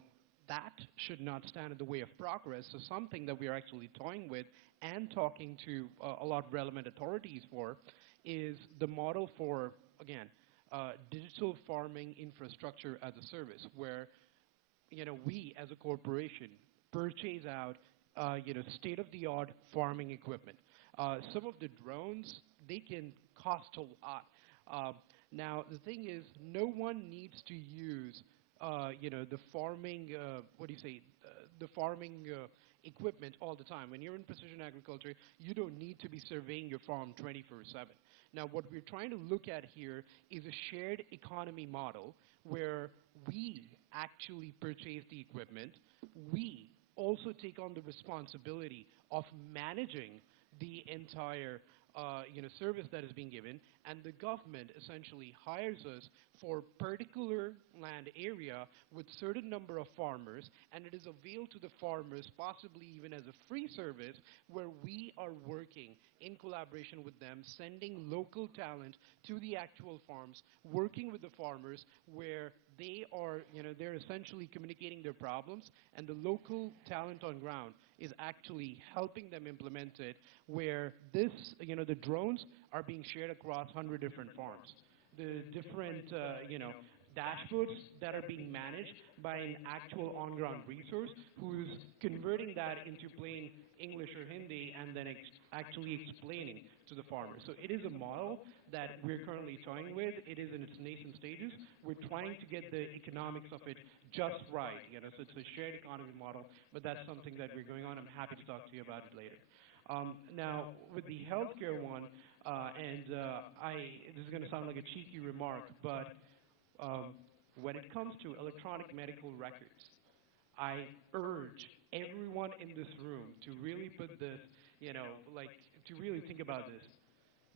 that should not stand in the way of progress. So something that we are actually toying with and talking to a lot of relevant authorities for is the model for, again, digital farming infrastructure as a service, where we as a corporation purchase out state-of-the-art farming equipment. Some of the drones, they can cost a lot. Now, the thing is, no one needs to use the farming, the farming equipment all the time. When you're in precision agriculture, you don't need to be surveying your farm 24/7. Now, what we're trying to look at here is a shared economy model where we actually purchase the equipment. We also take on the responsibility of managing the entire service that is being given, and the government essentially hires us for particular land area with certain number of farmers, and it is availed to the farmers possibly even as a free service, where we are working in collaboration with them, sending local talent to the actual farms, working with the farmers, where they are, they're essentially communicating their problems, and the local talent on ground is actually helping them implement it, where this, the drones are being shared across 100 different farms. The different, dashboards that are being managed by an actual on-ground resource who's converting that into plain English or Hindi and then actually explaining to the farmer. So it is a model that we're currently toying with. It is in its nascent stages. We're trying to get the economics of it just right. So it's a shared economy model, but that's something that we're going on. I'm happy to talk to you about it later. Now, with the healthcare one, this is going to sound like a cheeky remark, but when it comes to electronic medical records, I urge everyone in this room to really put this, to really think about this.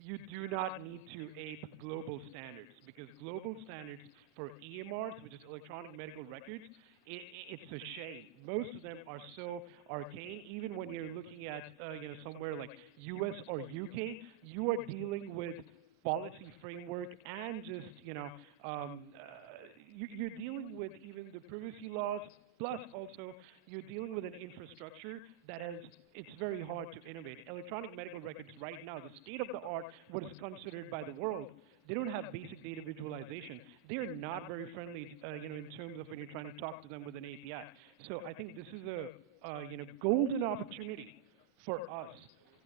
you do not need to ape global standards, because global standards for EMRs, which is electronic medical records, it's a shame. Most of them are so arcane. Even when you're looking at somewhere like US or UK, you are dealing with policy framework and just you're dealing with even the privacy laws, plus also you're dealing with an infrastructure that it's very hard to innovate. Electronic medical records right now, the state of the art, what is considered by the world, they don't have basic data visualization. They're not very friendly, in terms of when you're trying to talk to them with an API. So I think this is a golden opportunity for us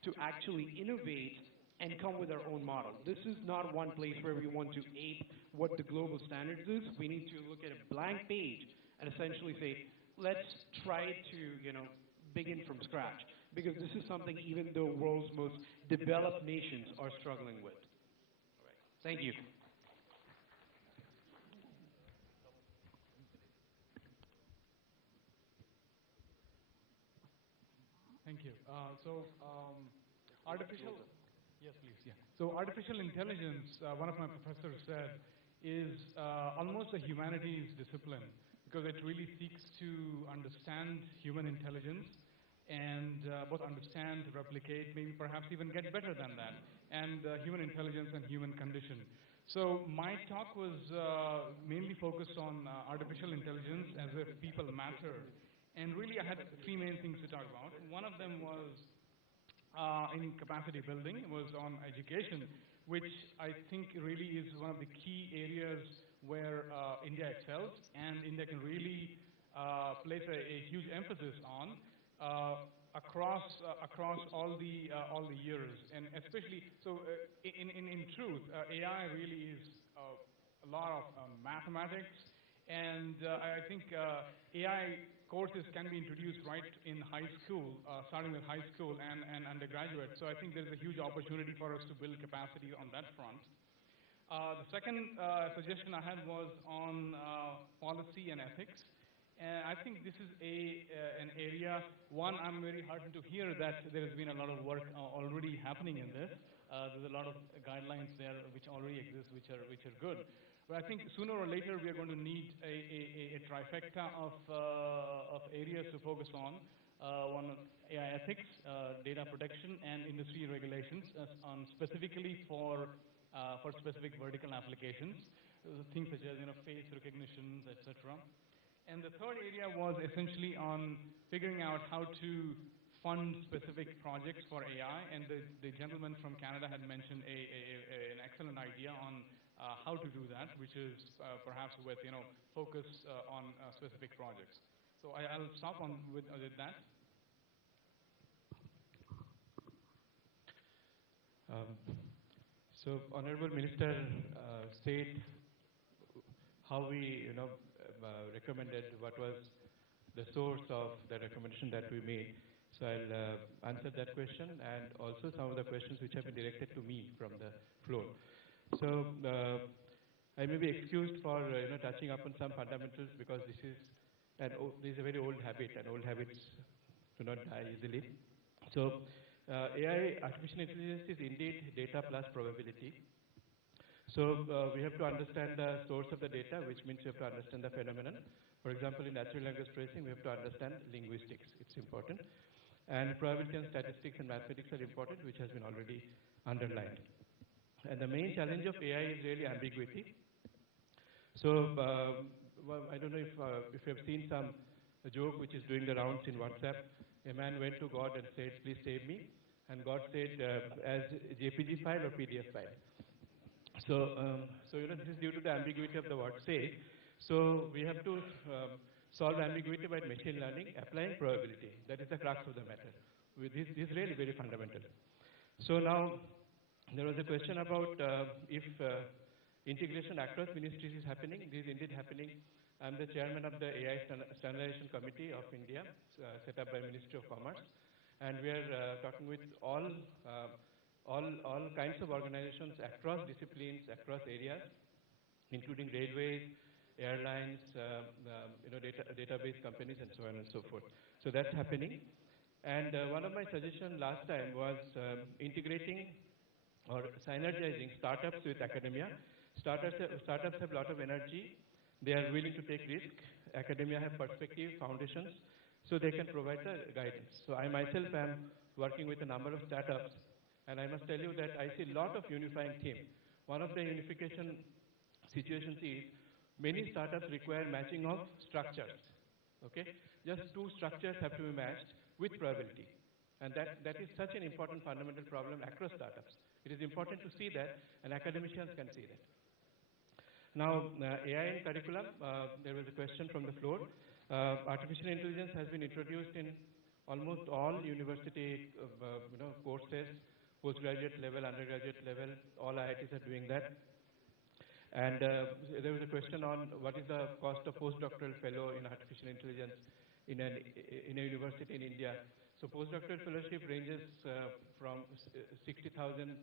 to actually innovate and come with our own model. This is not one place where we want to ape what the global standards is. We need to look at a blank page and essentially say, let's try to, begin from scratch. Because this is something even the world's most developed nations are struggling with. Thank you. Thank you. Yes, please, yeah. So artificial intelligence, one of my professors said, is almost a humanities discipline, because it really seeks to understand human intelligence and both understand, replicate, maybe perhaps even get better than that, and human intelligence and human condition. So my talk was mainly focused on artificial intelligence as if people matter. And really I had three main things to talk about. One of them was in capacity building, was on education, which I think really is one of the key areas where India excels, and India can really place a huge emphasis on across all the years, and especially in truth, AI really is a lot of mathematics, and I think AI courses can be introduced right in high school, starting with high school and undergraduate. So I think there's a huge opportunity for us to build capacity on that front. The second suggestion I had was on policy and ethics. And I think this is an area, one, I'm very heartened to hear that there has been a lot of work already happening in this. There's a lot of guidelines there which already exist, which are good. But I think sooner or later we are going to need a trifecta of areas to focus on. One, AI ethics, data protection, and industry regulations, on specifically for specific vertical applications, things such as face recognition, etc. And the third area was essentially on figuring out how to fund specific projects for AI. And the gentleman from Canada had mentioned an excellent idea on how to do that, which is perhaps with focus on specific projects. So I'll stop with that. So Honorable Minister said how we recommended what was the source of the recommendation that we made. So I'll answer that question and also some of the questions which have been directed to me from the floor. So I may be excused for touching upon some fundamentals, because this is a very old habit, and old habits do not die easily. So AI, artificial intelligence, is indeed data plus probability. So we have to understand the source of the data, which means we have to understand the phenomenon. For example, in natural language processing, we have to understand linguistics. It's important. And probability and statistics and mathematics are important, which has been already underlined. And the main challenge of AI is really ambiguity. So I don't know if you have seen a joke which is doing the rounds in WhatsApp. A man went to God and said, please save me. And God said, as JPG file or PDF file. So, this is due to the ambiguity of the word saved. So we have to solve ambiguity by machine learning, applying probability. That is the crux of the matter. This is really very fundamental. So now, there was a question about if integration across ministries is happening. This is indeed happening. I'm the chairman of the AI Standardization Committee of India, set up by Ministry of Commerce. And we are talking with all kinds of organizations across disciplines, across areas, including railways, airlines, database companies, and so on and so forth. So that's happening. And one of my suggestions last time was integrating or synergizing startups with academia. Startups have a lot of energy. They are willing to take risk. Academia have perspective, foundations, so they can provide the guidance. So I myself am working with a number of startups, and I must tell you that I see a lot of unifying theme. One of the unification situations is many startups require matching of structures. Okay, just two structures have to be matched with probability, and that is such an important fundamental problem across startups. It is important to see that, and academicians can see that. Now, AI in curriculum, there was a question from the floor. Artificial intelligence has been introduced in almost all university courses, postgraduate level, undergraduate level, all IITs are doing that. And there was a question on what is the cost of postdoctoral fellow in artificial intelligence in a university in India. So postdoctoral fellowship ranges from 60,000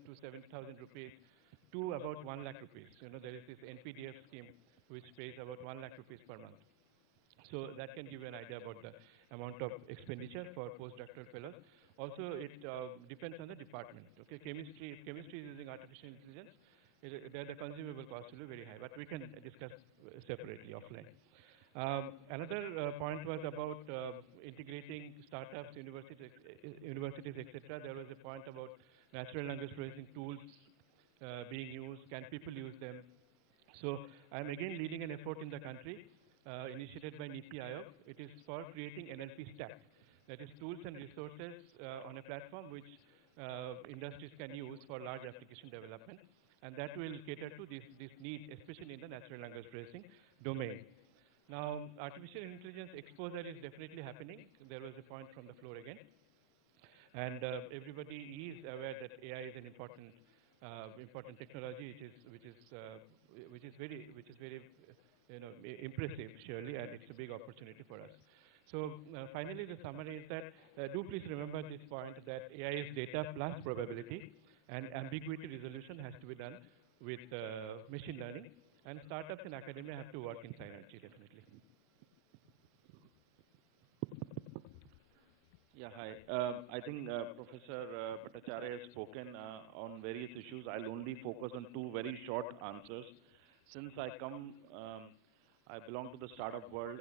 to 70,000 rupees to about 1 lakh rupees. You know, there is this NPDF scheme which pays about 1 lakh rupees per month. So that can give you an idea about the amount of expenditure for postdoctoral fellows. Also, it depends on the department. Okay, if chemistry is using artificial intelligence, the consumable cost will be very high, but we can discuss separately offline. Another point was about integrating startups, universities, etc. There was a point about natural language processing tools being used. Can people use them? So I'm again leading an effort in the country initiated by NITI Aayog. It is for creating NLP stack. That is tools and resources on a platform which industries can use for large application development. And that will cater to this need, especially in the natural language processing domain. Now, artificial intelligence exposure is definitely happening. There was a point from the floor again. And everybody is aware that AI is an important technology, which is very impressive, surely, and it's a big opportunity for us. So finally, the summary is that do please remember this point that AI is data plus probability, and ambiguity resolution has to be done with machine learning, and startups and academia have to work in synergy, definitely. Yeah, hi. I think Professor Bhattacharya has spoken on various issues. I'll only focus on two very short answers. Since I belong to the startup world,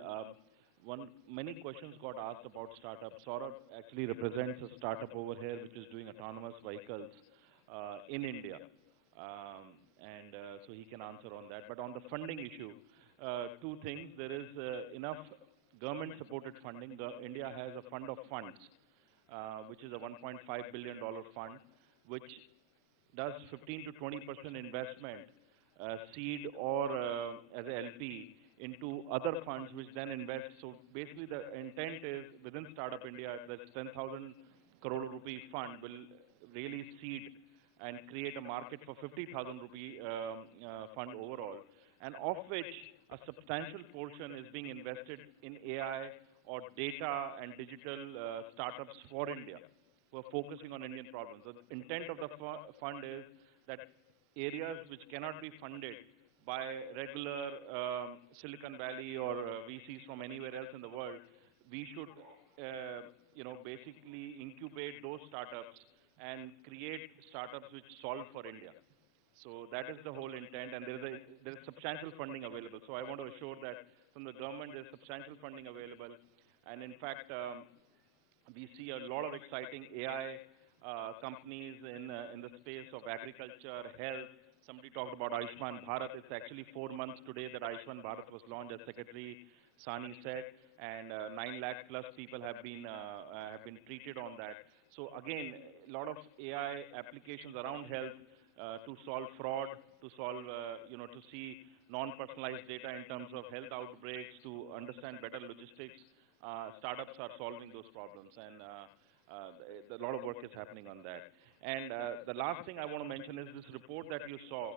many questions got asked about startups. Saurabh actually represents a startup over here which is doing autonomous vehicles in India. So he can answer on that. But on the funding issue, two things. There is enough government-supported funding. India has a fund of funds, which is a $1.5 billion fund, which does 15 to 20% investment, seed or as a LP, into other funds which then invest. So basically the intent is within Startup India, that 10,000 crore rupee fund will really seed and create a market for 50,000 rupee fund overall, and of which a substantial portion is being invested in AI or data and digital startups for India who are focusing on Indian problems. The intent of the fund is that areas which cannot be funded by regular Silicon Valley or VCs from anywhere else in the world, we should basically incubate those startups and create startups which solve for India. So that is the whole intent, and there is substantial funding available. So I want to assure that from the government there is substantial funding available, and in fact we see a lot of exciting AI companies in the space of agriculture, health. Somebody talked about Ayushman Bharat. It's actually 4 months today that Ayushman Bharat was launched, as Secretary Sani said, and 9 lakh plus people have been treated on that. So again, a lot of AI applications around health to solve fraud, to solve, to see non-personalized data in terms of health outbreaks, to understand better logistics. Startups are solving those problems, and a lot of work is happening on that. And the last thing I want to mention is this report that you saw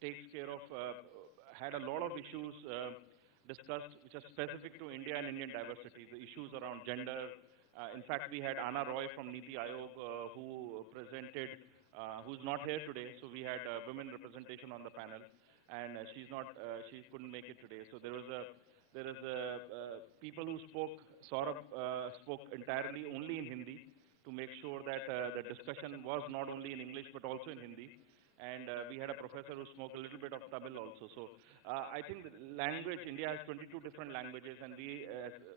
takes care of, had a lot of issues discussed which are specific to India and Indian diversity, the issues around gender. In fact, we had Anna Roy from NITI Aayog who presented, who's not here today, so we had women representation on the panel, and she couldn't make it today. So there is people who spoke. Saurabh spoke entirely only in Hindi to to make sure that the discussion was not only in English but also in Hindi. And we had a professor who spoke a little bit of Tamil also. So I think the language, India has 22 different languages, and we,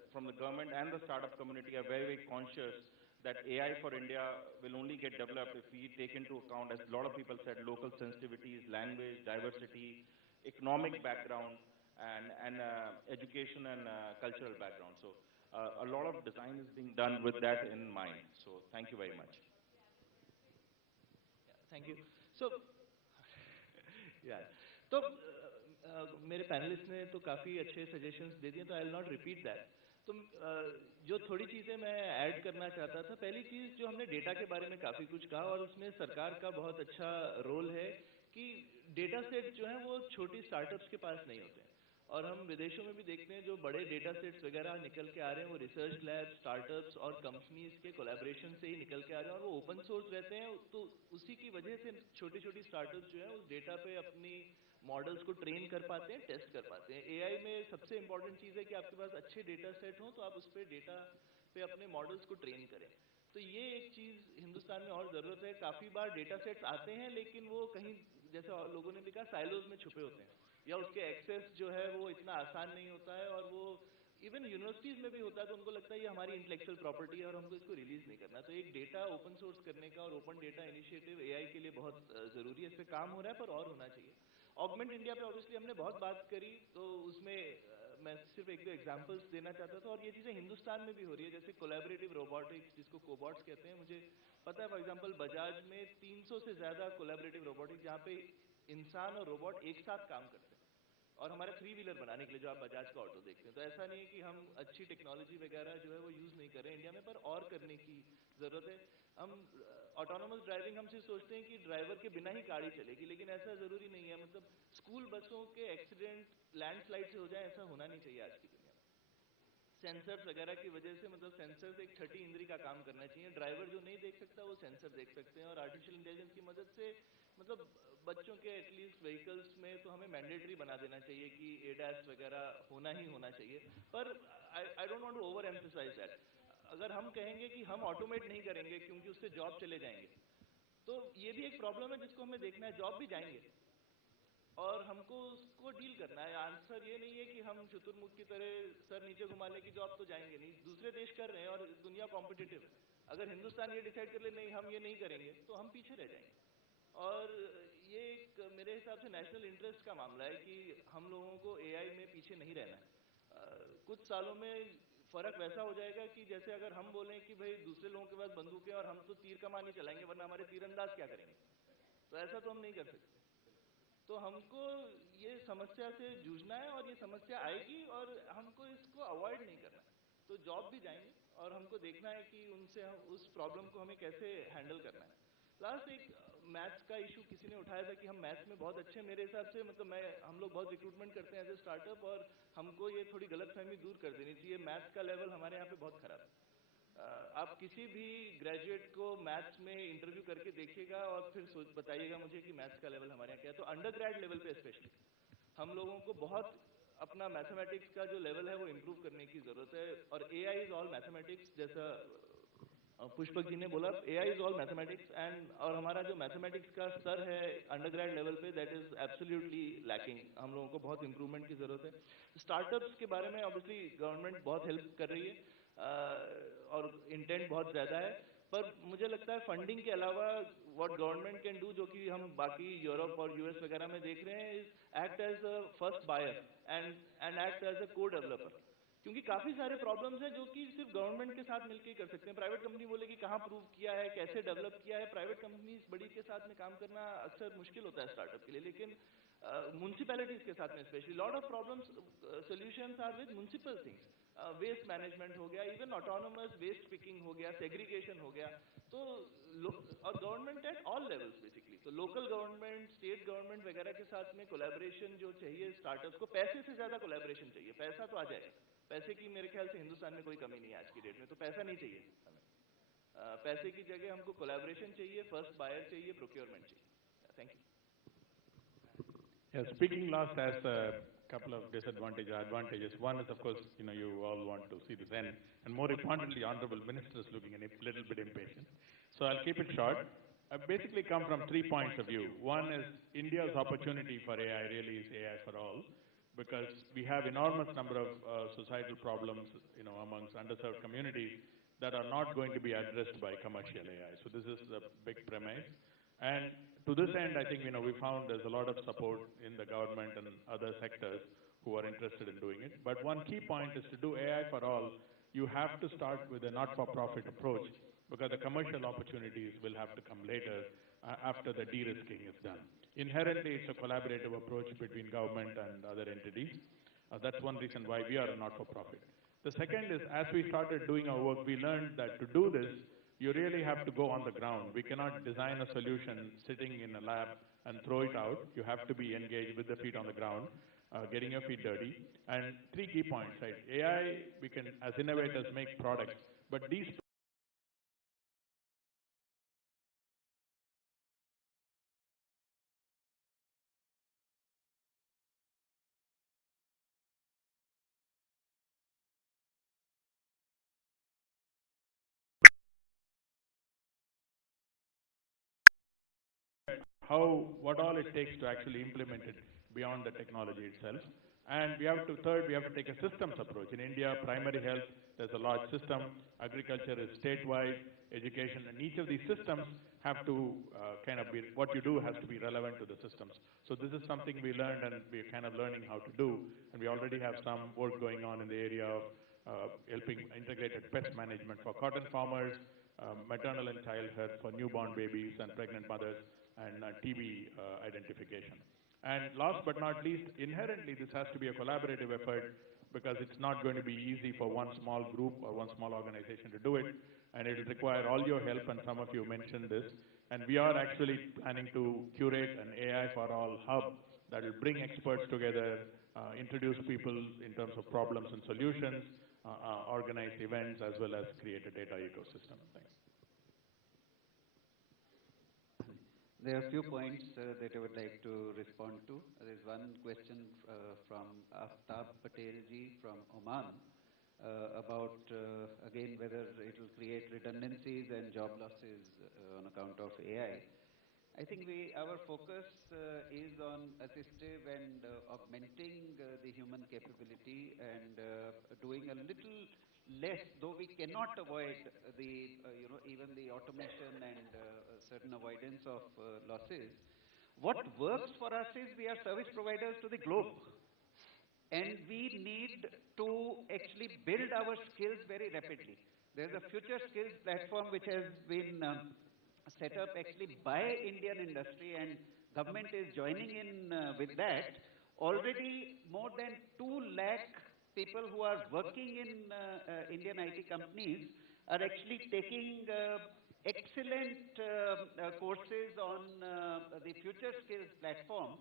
from the government and the startup community, are very, very conscious that AI for India will only get developed if we take into account, as a lot of people said, local sensitivities, language, diversity, economic background, and education and cultural background. So a lot of design is being done with that in mind. So thank you very much. Thank you. So, yeah. तो मेरे panelist ने तो काफ़ी अच्छे suggestions दे दिए, तो I will not repeat that. तो जो थोड़ी चीज़ें मैं ऐड करना चाहता था, पहली चीज़ जो हमने डेटा के बारे में काफ़ी कुछ कहा, और उसमें सरकार का बहुत अच्छा रोल है कि डेटा सेट जो है वो छोटी स्टार्टअप्स के पास नहीं होते हैं. और हम विदेशों में भी देखते हैं जो बड़े डेटा सेट्स वगैरह निकल के आ रहे हैं वो रिसर्च लैब, स्टार्टअप्स और कंपनीज के कोलैबोरेशन से ही निकल के आ रहे हैं, और वो ओपन सोर्स रहते हैं. तो उसी की वजह से छोटी छोटी स्टार्टअप्स जो है उस डेटा पे अपनी मॉडल्स को ट्रेन कर पाते हैं, टेस्ट कर पाते हैं. एआई में सबसे इंपॉर्टेंट चीज़ है कि आपके पास अच्छे डेटा सेट हों तो आप उस पर डेटा पे अपने मॉडल्स को ट्रेन करें. तो ये एक चीज़ हिंदुस्तान में और ज़रूरत है. काफ़ी बार डेटा सेट्स आते हैं लेकिन वो कहीं, जैसे लोगों ने भी कहा, साइलोज में छुपे होते हैं, या उसके एक्सेस जो है वो इतना आसान नहीं होता है, और वो इवन यूनिवर्सिटीज़ में भी होता है तो उनको लगता है ये हमारी इंटेलेक्चुअल प्रॉपर्टी है और हमको इसको रिलीज़ नहीं करना. तो एक डेटा ओपन सोर्स करने का और ओपन डेटा इनिशिएटिव एआई के लिए बहुत ज़रूरी है. इस पर काम हो रहा है पर और होना चाहिए. ऑगमेंट इंडिया पे ऑब्वियसली हमने बहुत बात करी, तो उसमें मैं सिर्फ एक दो एग्जांपल्स देना चाहता था. और ये चीज़ें हिंदुस्तान में भी हो रही है, जैसे कोलैबोरेटिव रोबोटिक्स, जिसको कोबॉट्स कहते हैं. मुझे पता है फॉर एग्जांपल बजाज में 300 से ज़्यादा कोलैबोरेटिव रोबोटिक्स जहाँ पे इंसान और रोबोट एक साथ काम करते हैं, और हमारे 3 व्हीलर बनाने के लिए जो आप बजाज का ऑटो देखते हैं. तो ऐसा नहीं है कि हम अच्छी टेक्नोलॉजी वगैरह जो है वो यूज़ नहीं कर रहे हैं इंडिया में, पर और करने की ज़रूरत है. हम ऑटोनोमस ड्राइविंग हम सिर्फ सोचते हैं कि ड्राइवर के बिना ही गाड़ी चलेगी, लेकिन ऐसा ज़रूरी नहीं है. मतलब स्कूल बसों के एक्सीडेंट लैंडस्लाइड से हो जाए, ऐसा होना नहीं चाहिए आज की दुनिया में. सेंसर्स वगैरह की वजह से, मतलब सेंसर से एक छठी इंद्री का काम करना चाहिए. ड्राइवर जो नहीं देख सकता वो सेंसर देख सकते हैं, और आर्टिफिशियल इंटेलिजेंस की मदद से मतलब बच्चों के एटलीस्ट व्हीकल्स में तो हमें मैंडेटरी बना देना चाहिए कि एडास वगैरह होना ही होना चाहिए. पर I don't want to over emphasise that. अगर हम कहेंगे कि हम ऑटोमेट नहीं करेंगे क्योंकि उससे जॉब चले जाएंगे, तो ये भी एक प्रॉब्लम है जिसको हमें देखना है. जॉब भी जाएंगे और हमको उसको डील करना है. आंसर ये नहीं है कि हम शुतुरमुर्ग की तरह सर नीचे घुमा ले कि जॉब तो जाएंगे नहीं. दूसरे देश कर रहे हैं और दुनिया कॉम्पिटिटिव है. अगर हिंदुस्तान ये डिसाइड कर ले नहीं हम ये नहीं करेंगे तो हम पीछे रह जाएंगे. और ये एक मेरे हिसाब से नेशनल इंटरेस्ट का मामला है कि हम लोगों को एआई में पीछे नहीं रहना है. कुछ सालों में फर्क वैसा हो जाएगा कि जैसे अगर हम बोलें कि भाई दूसरे लोगों के पास बंदूकें और हम तो तीर कमान ही चलाएंगे वरना हमारे तीरंदाज क्या करेंगे, तो ऐसा तो हम नहीं कर सकते. तो हमको ये समस्या से जूझना है और ये समस्या आएगी और हमको इसको अवॉइड नहीं करना है. तो जॉब भी जाएंगे और हमको देखना है कि उनसे उस प्रॉब्लम को हमें कैसे हैंडल करना है. लास्ट एक मैथ्स का इशू किसी ने उठाया था कि हम मैथ्स में बहुत अच्छे हैं. मेरे हिसाब से मतलब हम लोग बहुत रिक्रूटमेंट करते हैं एज ए स्टार्टअप, और हमको ये थोड़ी गलतफहमी दूर कर देनी चाहिए. मैथ्स का लेवल हमारे यहाँ पे बहुत खराब है. आप किसी भी ग्रेजुएट को मैथ्स में इंटरव्यू करके देखिएगा और फिर बताइएगा मुझे कि मैथ्स का लेवल हमारे यहाँ क्या है. तो अंडर ग्रेड लेवल पे स्पेशली हम लोगों को बहुत अपना मैथमेटिक्स का जो लेवल है वो इम्प्रूव करने की जरूरत है. और एआई इज ऑल मैथमेटिक्स, जैसा पुष्पक जी ने बोला, AI is all mathematics. And और हमारा जो मैथमेटिक्स का स्तर है अंडर ग्रेड लेवल पे, दैट इज एब्सोल्युटली लैकिंग. हम लोगों को बहुत इंप्रूवमेंट की जरूरत है. स्टार्टअप्स के बारे में ऑब्वियसली गवर्नमेंट बहुत हेल्प कर रही है और इंटेंट बहुत ज़्यादा है, पर मुझे लगता है फंडिंग के अलावा व्हाट गवर्नमेंट कैन डू, जो कि हम बाकी यूरोप और यूएस वगैरह में देख रहे हैं, is act as a first buyer and act as a co developer. क्योंकि काफ़ी सारे प्रॉब्लम्स हैं जो कि सिर्फ गवर्नमेंट के साथ मिलकर कर सकते हैं. प्राइवेट कंपनी बोलेगी कहाँ प्रूव किया है, कैसे डेवलप किया है. प्राइवेट कंपनीज बड़ी के साथ में काम करना अक्सर मुश्किल होता है स्टार्टअप के लिए. लेकिन म्यूनसिपैलिटीज के साथ में specially lot of problems solutions are with municipal things. Waste management हो गया, इवन ऑटोनोमस वेस्ट पिकिंग हो गया, सेग्रीगेशन हो गया. तो और government at all levels basically. तो लोकल गवर्नमेंट, स्टेट गवर्नमेंट वगैरह के साथ में कोलैबोरेशन जो चाहिए स्टार्टअप्स को. पैसे से ज़्यादा कोलैबोरेशन चाहिए. पैसा तो आ जाएगा, पैसे की मेरे ख्याल से हिंदुस्तान में कोई कमी नहीं है आज की डेट में, तो पैसा नहीं चाहिए हमें. पैसे की जगह हमको कोलैबोरेशन चाहिए, फर्स्ट बायर चाहिए, प्रोक्योरमेंट चाहिए. Thank you. Speaking last as couple of disadvantages, advantages. One is, of course, you all want to see this end, and more importantly, Honorable Minister is looking a little bit impatient. So I'll keep it short. I basically come from 3 points of view. One is India's opportunity for AI really is AI for all, because we have enormous number of societal problems, amongst underserved communities that are not going to be addressed by commercial AI. So this is the big premise. And to this end, I think, we found there's a lot of support in the government and other sectors who are interested in doing it. But one key point is to do AI for all, you have to start with a not-for-profit approach, because the commercial opportunities will have to come later after the de-risking is done. Inherently, it's a collaborative approach between government and other entities. That's one reason why we are a not-for-profit. The second is, as we started doing our work, we learned that to do this, you really have to go on the ground. We cannot design a solution sitting in a lab and throw it out. You have to be engaged with the feet on the ground, getting your feet dirty. And 3 key points, right? AI, we can, as innovators, make products, but these what all it takes to actually implement it beyond the technology itself. And third, we have to take a systems approach. In India, primary health, there's a large system. Agriculture is statewide, education, and each of these systems have to what you do has to be relevant to the systems. So this is something we learned, and we're kind of learning how to do. And we already have some work going on in the area of helping integrated pest management for cotton farmers, maternal and child health for newborn babies and pregnant mothers, and TB identification. And last but not least, inherently this has to be a collaborative effort, because it's not going to be easy for one small group or one small organization to do it, and it will require all your help, and some of you mentioned this. And we are actually planning to curate an AI for all hub that will bring experts together, introduce people in terms of problems and solutions, organize events, as well as create a data ecosystem. Thanks. There are a few points that I would like to respond to. There is one question from Aftab Patel-ji from Oman about, again, whether it will create redundancies and job losses on account of AI. I think our focus is on assistive and augmenting the human capability and doing a little less, though we cannot avoid the, even the automation and certain avoidance of losses. What works for us is we are service providers to the globe. And we need to actually build our skills very rapidly. There's a future skills platform which has been set up actually by Indian industry, and government is joining in with that. Already more than 2 lakh people who are working in Indian IT companies are actually taking excellent courses on the future skills platform.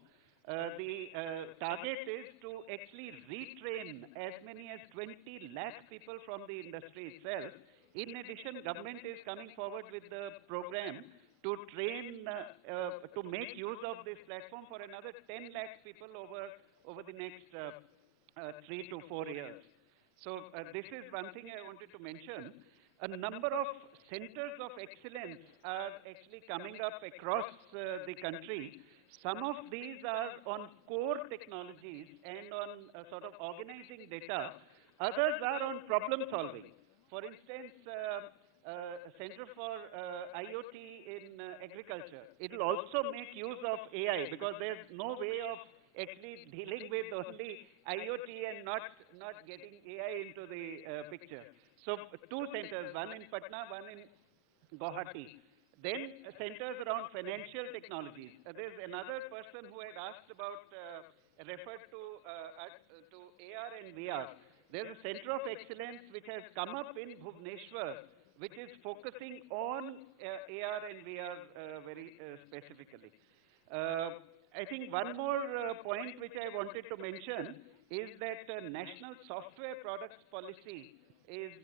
The target is to actually retrain as many as 20 lakh people from the industry itself. In addition, government is coming forward with the program to train, to make use of this platform for another 10 lakh people over the next 3 to 4 years. So this is one thing I wanted to mention. A number of centers of excellence are actually coming up across the country. Some of these are on core technologies and on sort of organizing data. Others are on problem solving. For instance, Center for IoT in Agriculture. It will also make use of AI, because there's no way of actually dealing with only IoT and not getting AI into the picture. So 2 centers, one in Patna, one in Guwahati. Then centers around financial technologies. There's another person who had asked about, referred to AR and VR. There's a center of excellence which has come up in Bhubaneswar, which is focusing on AR and VR very specifically. I think one more point which I wanted to mention is that National Software Products Policy is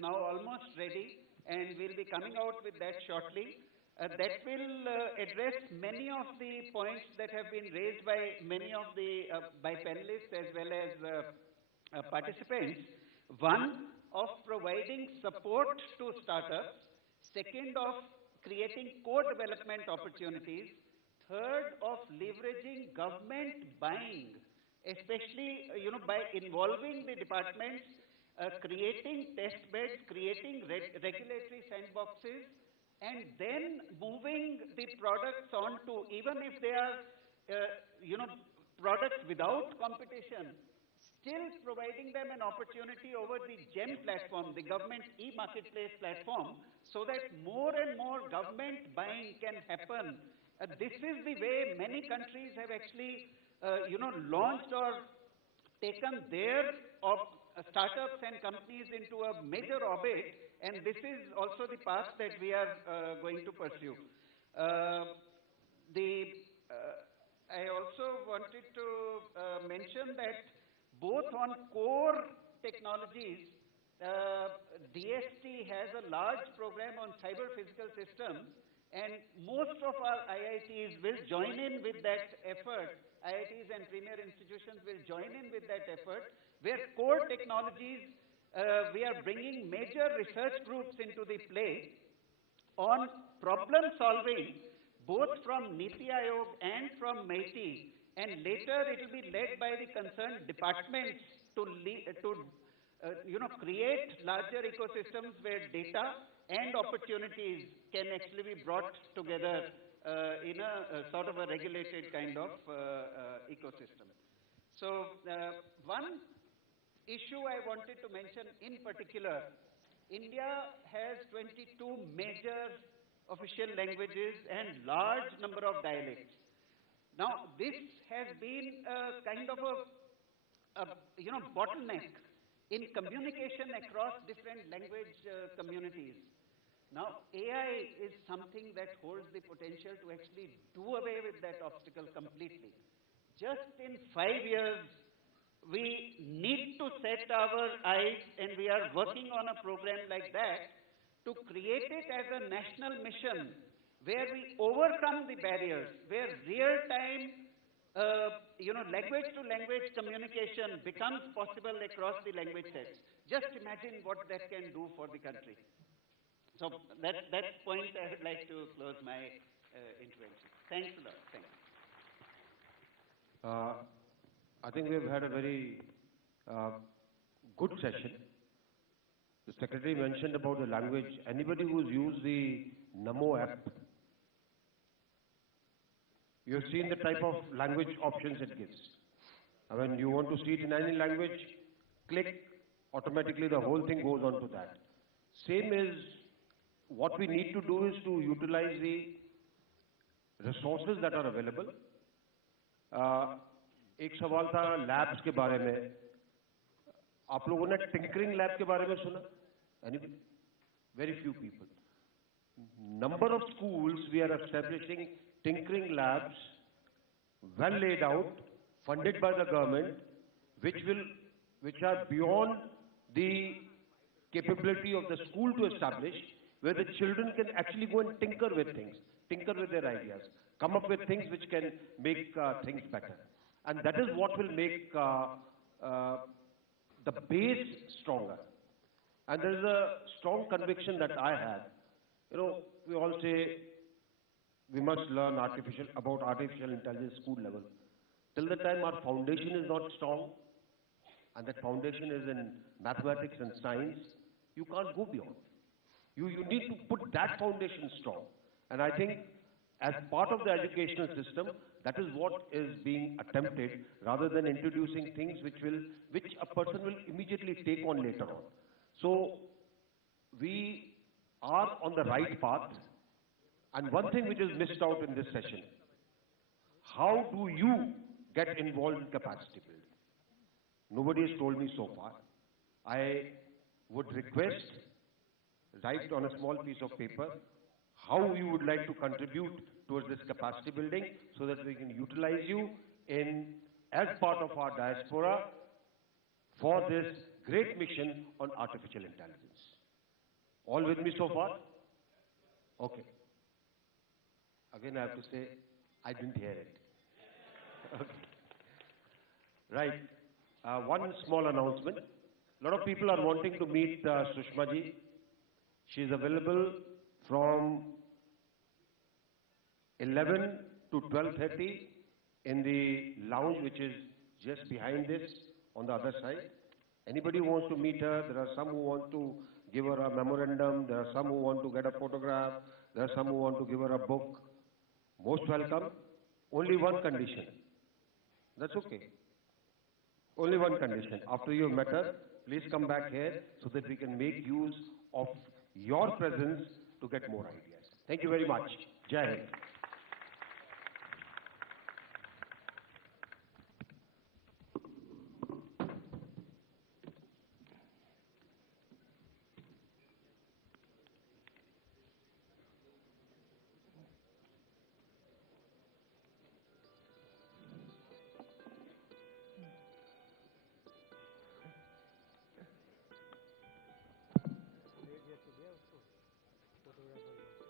now almost ready, and we'll be coming out with that shortly. that will address many of the points that have been raised by many of the by panelists as well as participants. One, of providing support to startups. Second, of creating co-development opportunities. Third, of leveraging government buying, especially by involving the departments, creating test beds, creating regulatory sandboxes, and then moving the products on to, even if they are, products without competition, still providing them an opportunity over the GEM platform, the government e-marketplace platform, so that more and more government buying can happen. This is the way many countries have actually, launched or taken their startups and companies into a major orbit, and this is also the path that we are going to pursue. I also wanted to mention that both on core technologies, DST has a large program on cyber physical systems, and most of our IITs will join in with that effort. IITs and premier institutions will join in with that effort, where core technologies, we are bringing major research groups into the play on problem solving, both from NITI Aayog and from MeitY, and later it will be led by the concerned departments to create larger ecosystems where data and opportunities can actually be brought together in a sort of a regulated kind of ecosystem. So one issue I wanted to mention in particular, India has 22 major official languages and large number of dialects. Now this has been a kind of a bottleneck in communication across different language communities. Now AI is something that holds the potential to actually do away with that obstacle completely. Just in 5 years, we need to set our eyes, and we are working on a program like that, to create it as a national mission where we overcome the barriers, where real-time, language-to-language communication becomes possible across the language sets. Just imagine what that can do for the country. So that point I would like to close my intervention. Thanks a lot. Thank you. I think we've had a very good session. The Secretary mentioned about the language. Anybody who's used the Namo app, you've seen the type of language options it gives. When you want to see it in any language, click, automatically the whole thing goes on to that. Same is, what we need to do is to utilize the resources that are available. एक सवाल था labs के बारे में. आप लोगों ने tinkering lab के बारे में सुना? Anybody? Very few people. Number of schools we are establishing tinkering labs, well laid out, funded by the government, which are beyond the capability of the school to establish, where the children can actually go and tinker with things, tinker with their ideas, come up with things which can make things better. And that is what will make the base stronger. And there is a strong conviction that I have. We all say we must learn about artificial intelligence school level. Till the time our foundation is not strong, and that foundation is in mathematics and science, you can't go beyond. You need to put that foundation strong. And I think as part of the educational system, that is what is being attempted, rather than introducing things which a person will immediately take on later on. So we are on the right path. And one thing which is missed out in this session, how do you get involved in capacity building? Nobody has told me so far. I would request, write on a small piece of paper, how you would like to contribute towards this capacity building, so that we can utilize you as part of our diaspora for this great mission on artificial intelligence. All with me so far? Okay. Again, I have to say, I didn't hear it. Okay. Right. One small announcement. A lot of people are wanting to meet Sushma ji. She is available from 11 to 12:30 in the lounge, which is just behind this on the other side. Anybody who wants to meet her, there are some who want to give her a memorandum, there are some who want to get a photograph, there are some who want to give her a book. Most welcome. Only one condition. That's okay. Only one condition. After you have met her, please come back here so that we can make use of your presence to get more ideas. Thank you very much. Jai Hind. ले दिया तो दिया उसको photographer को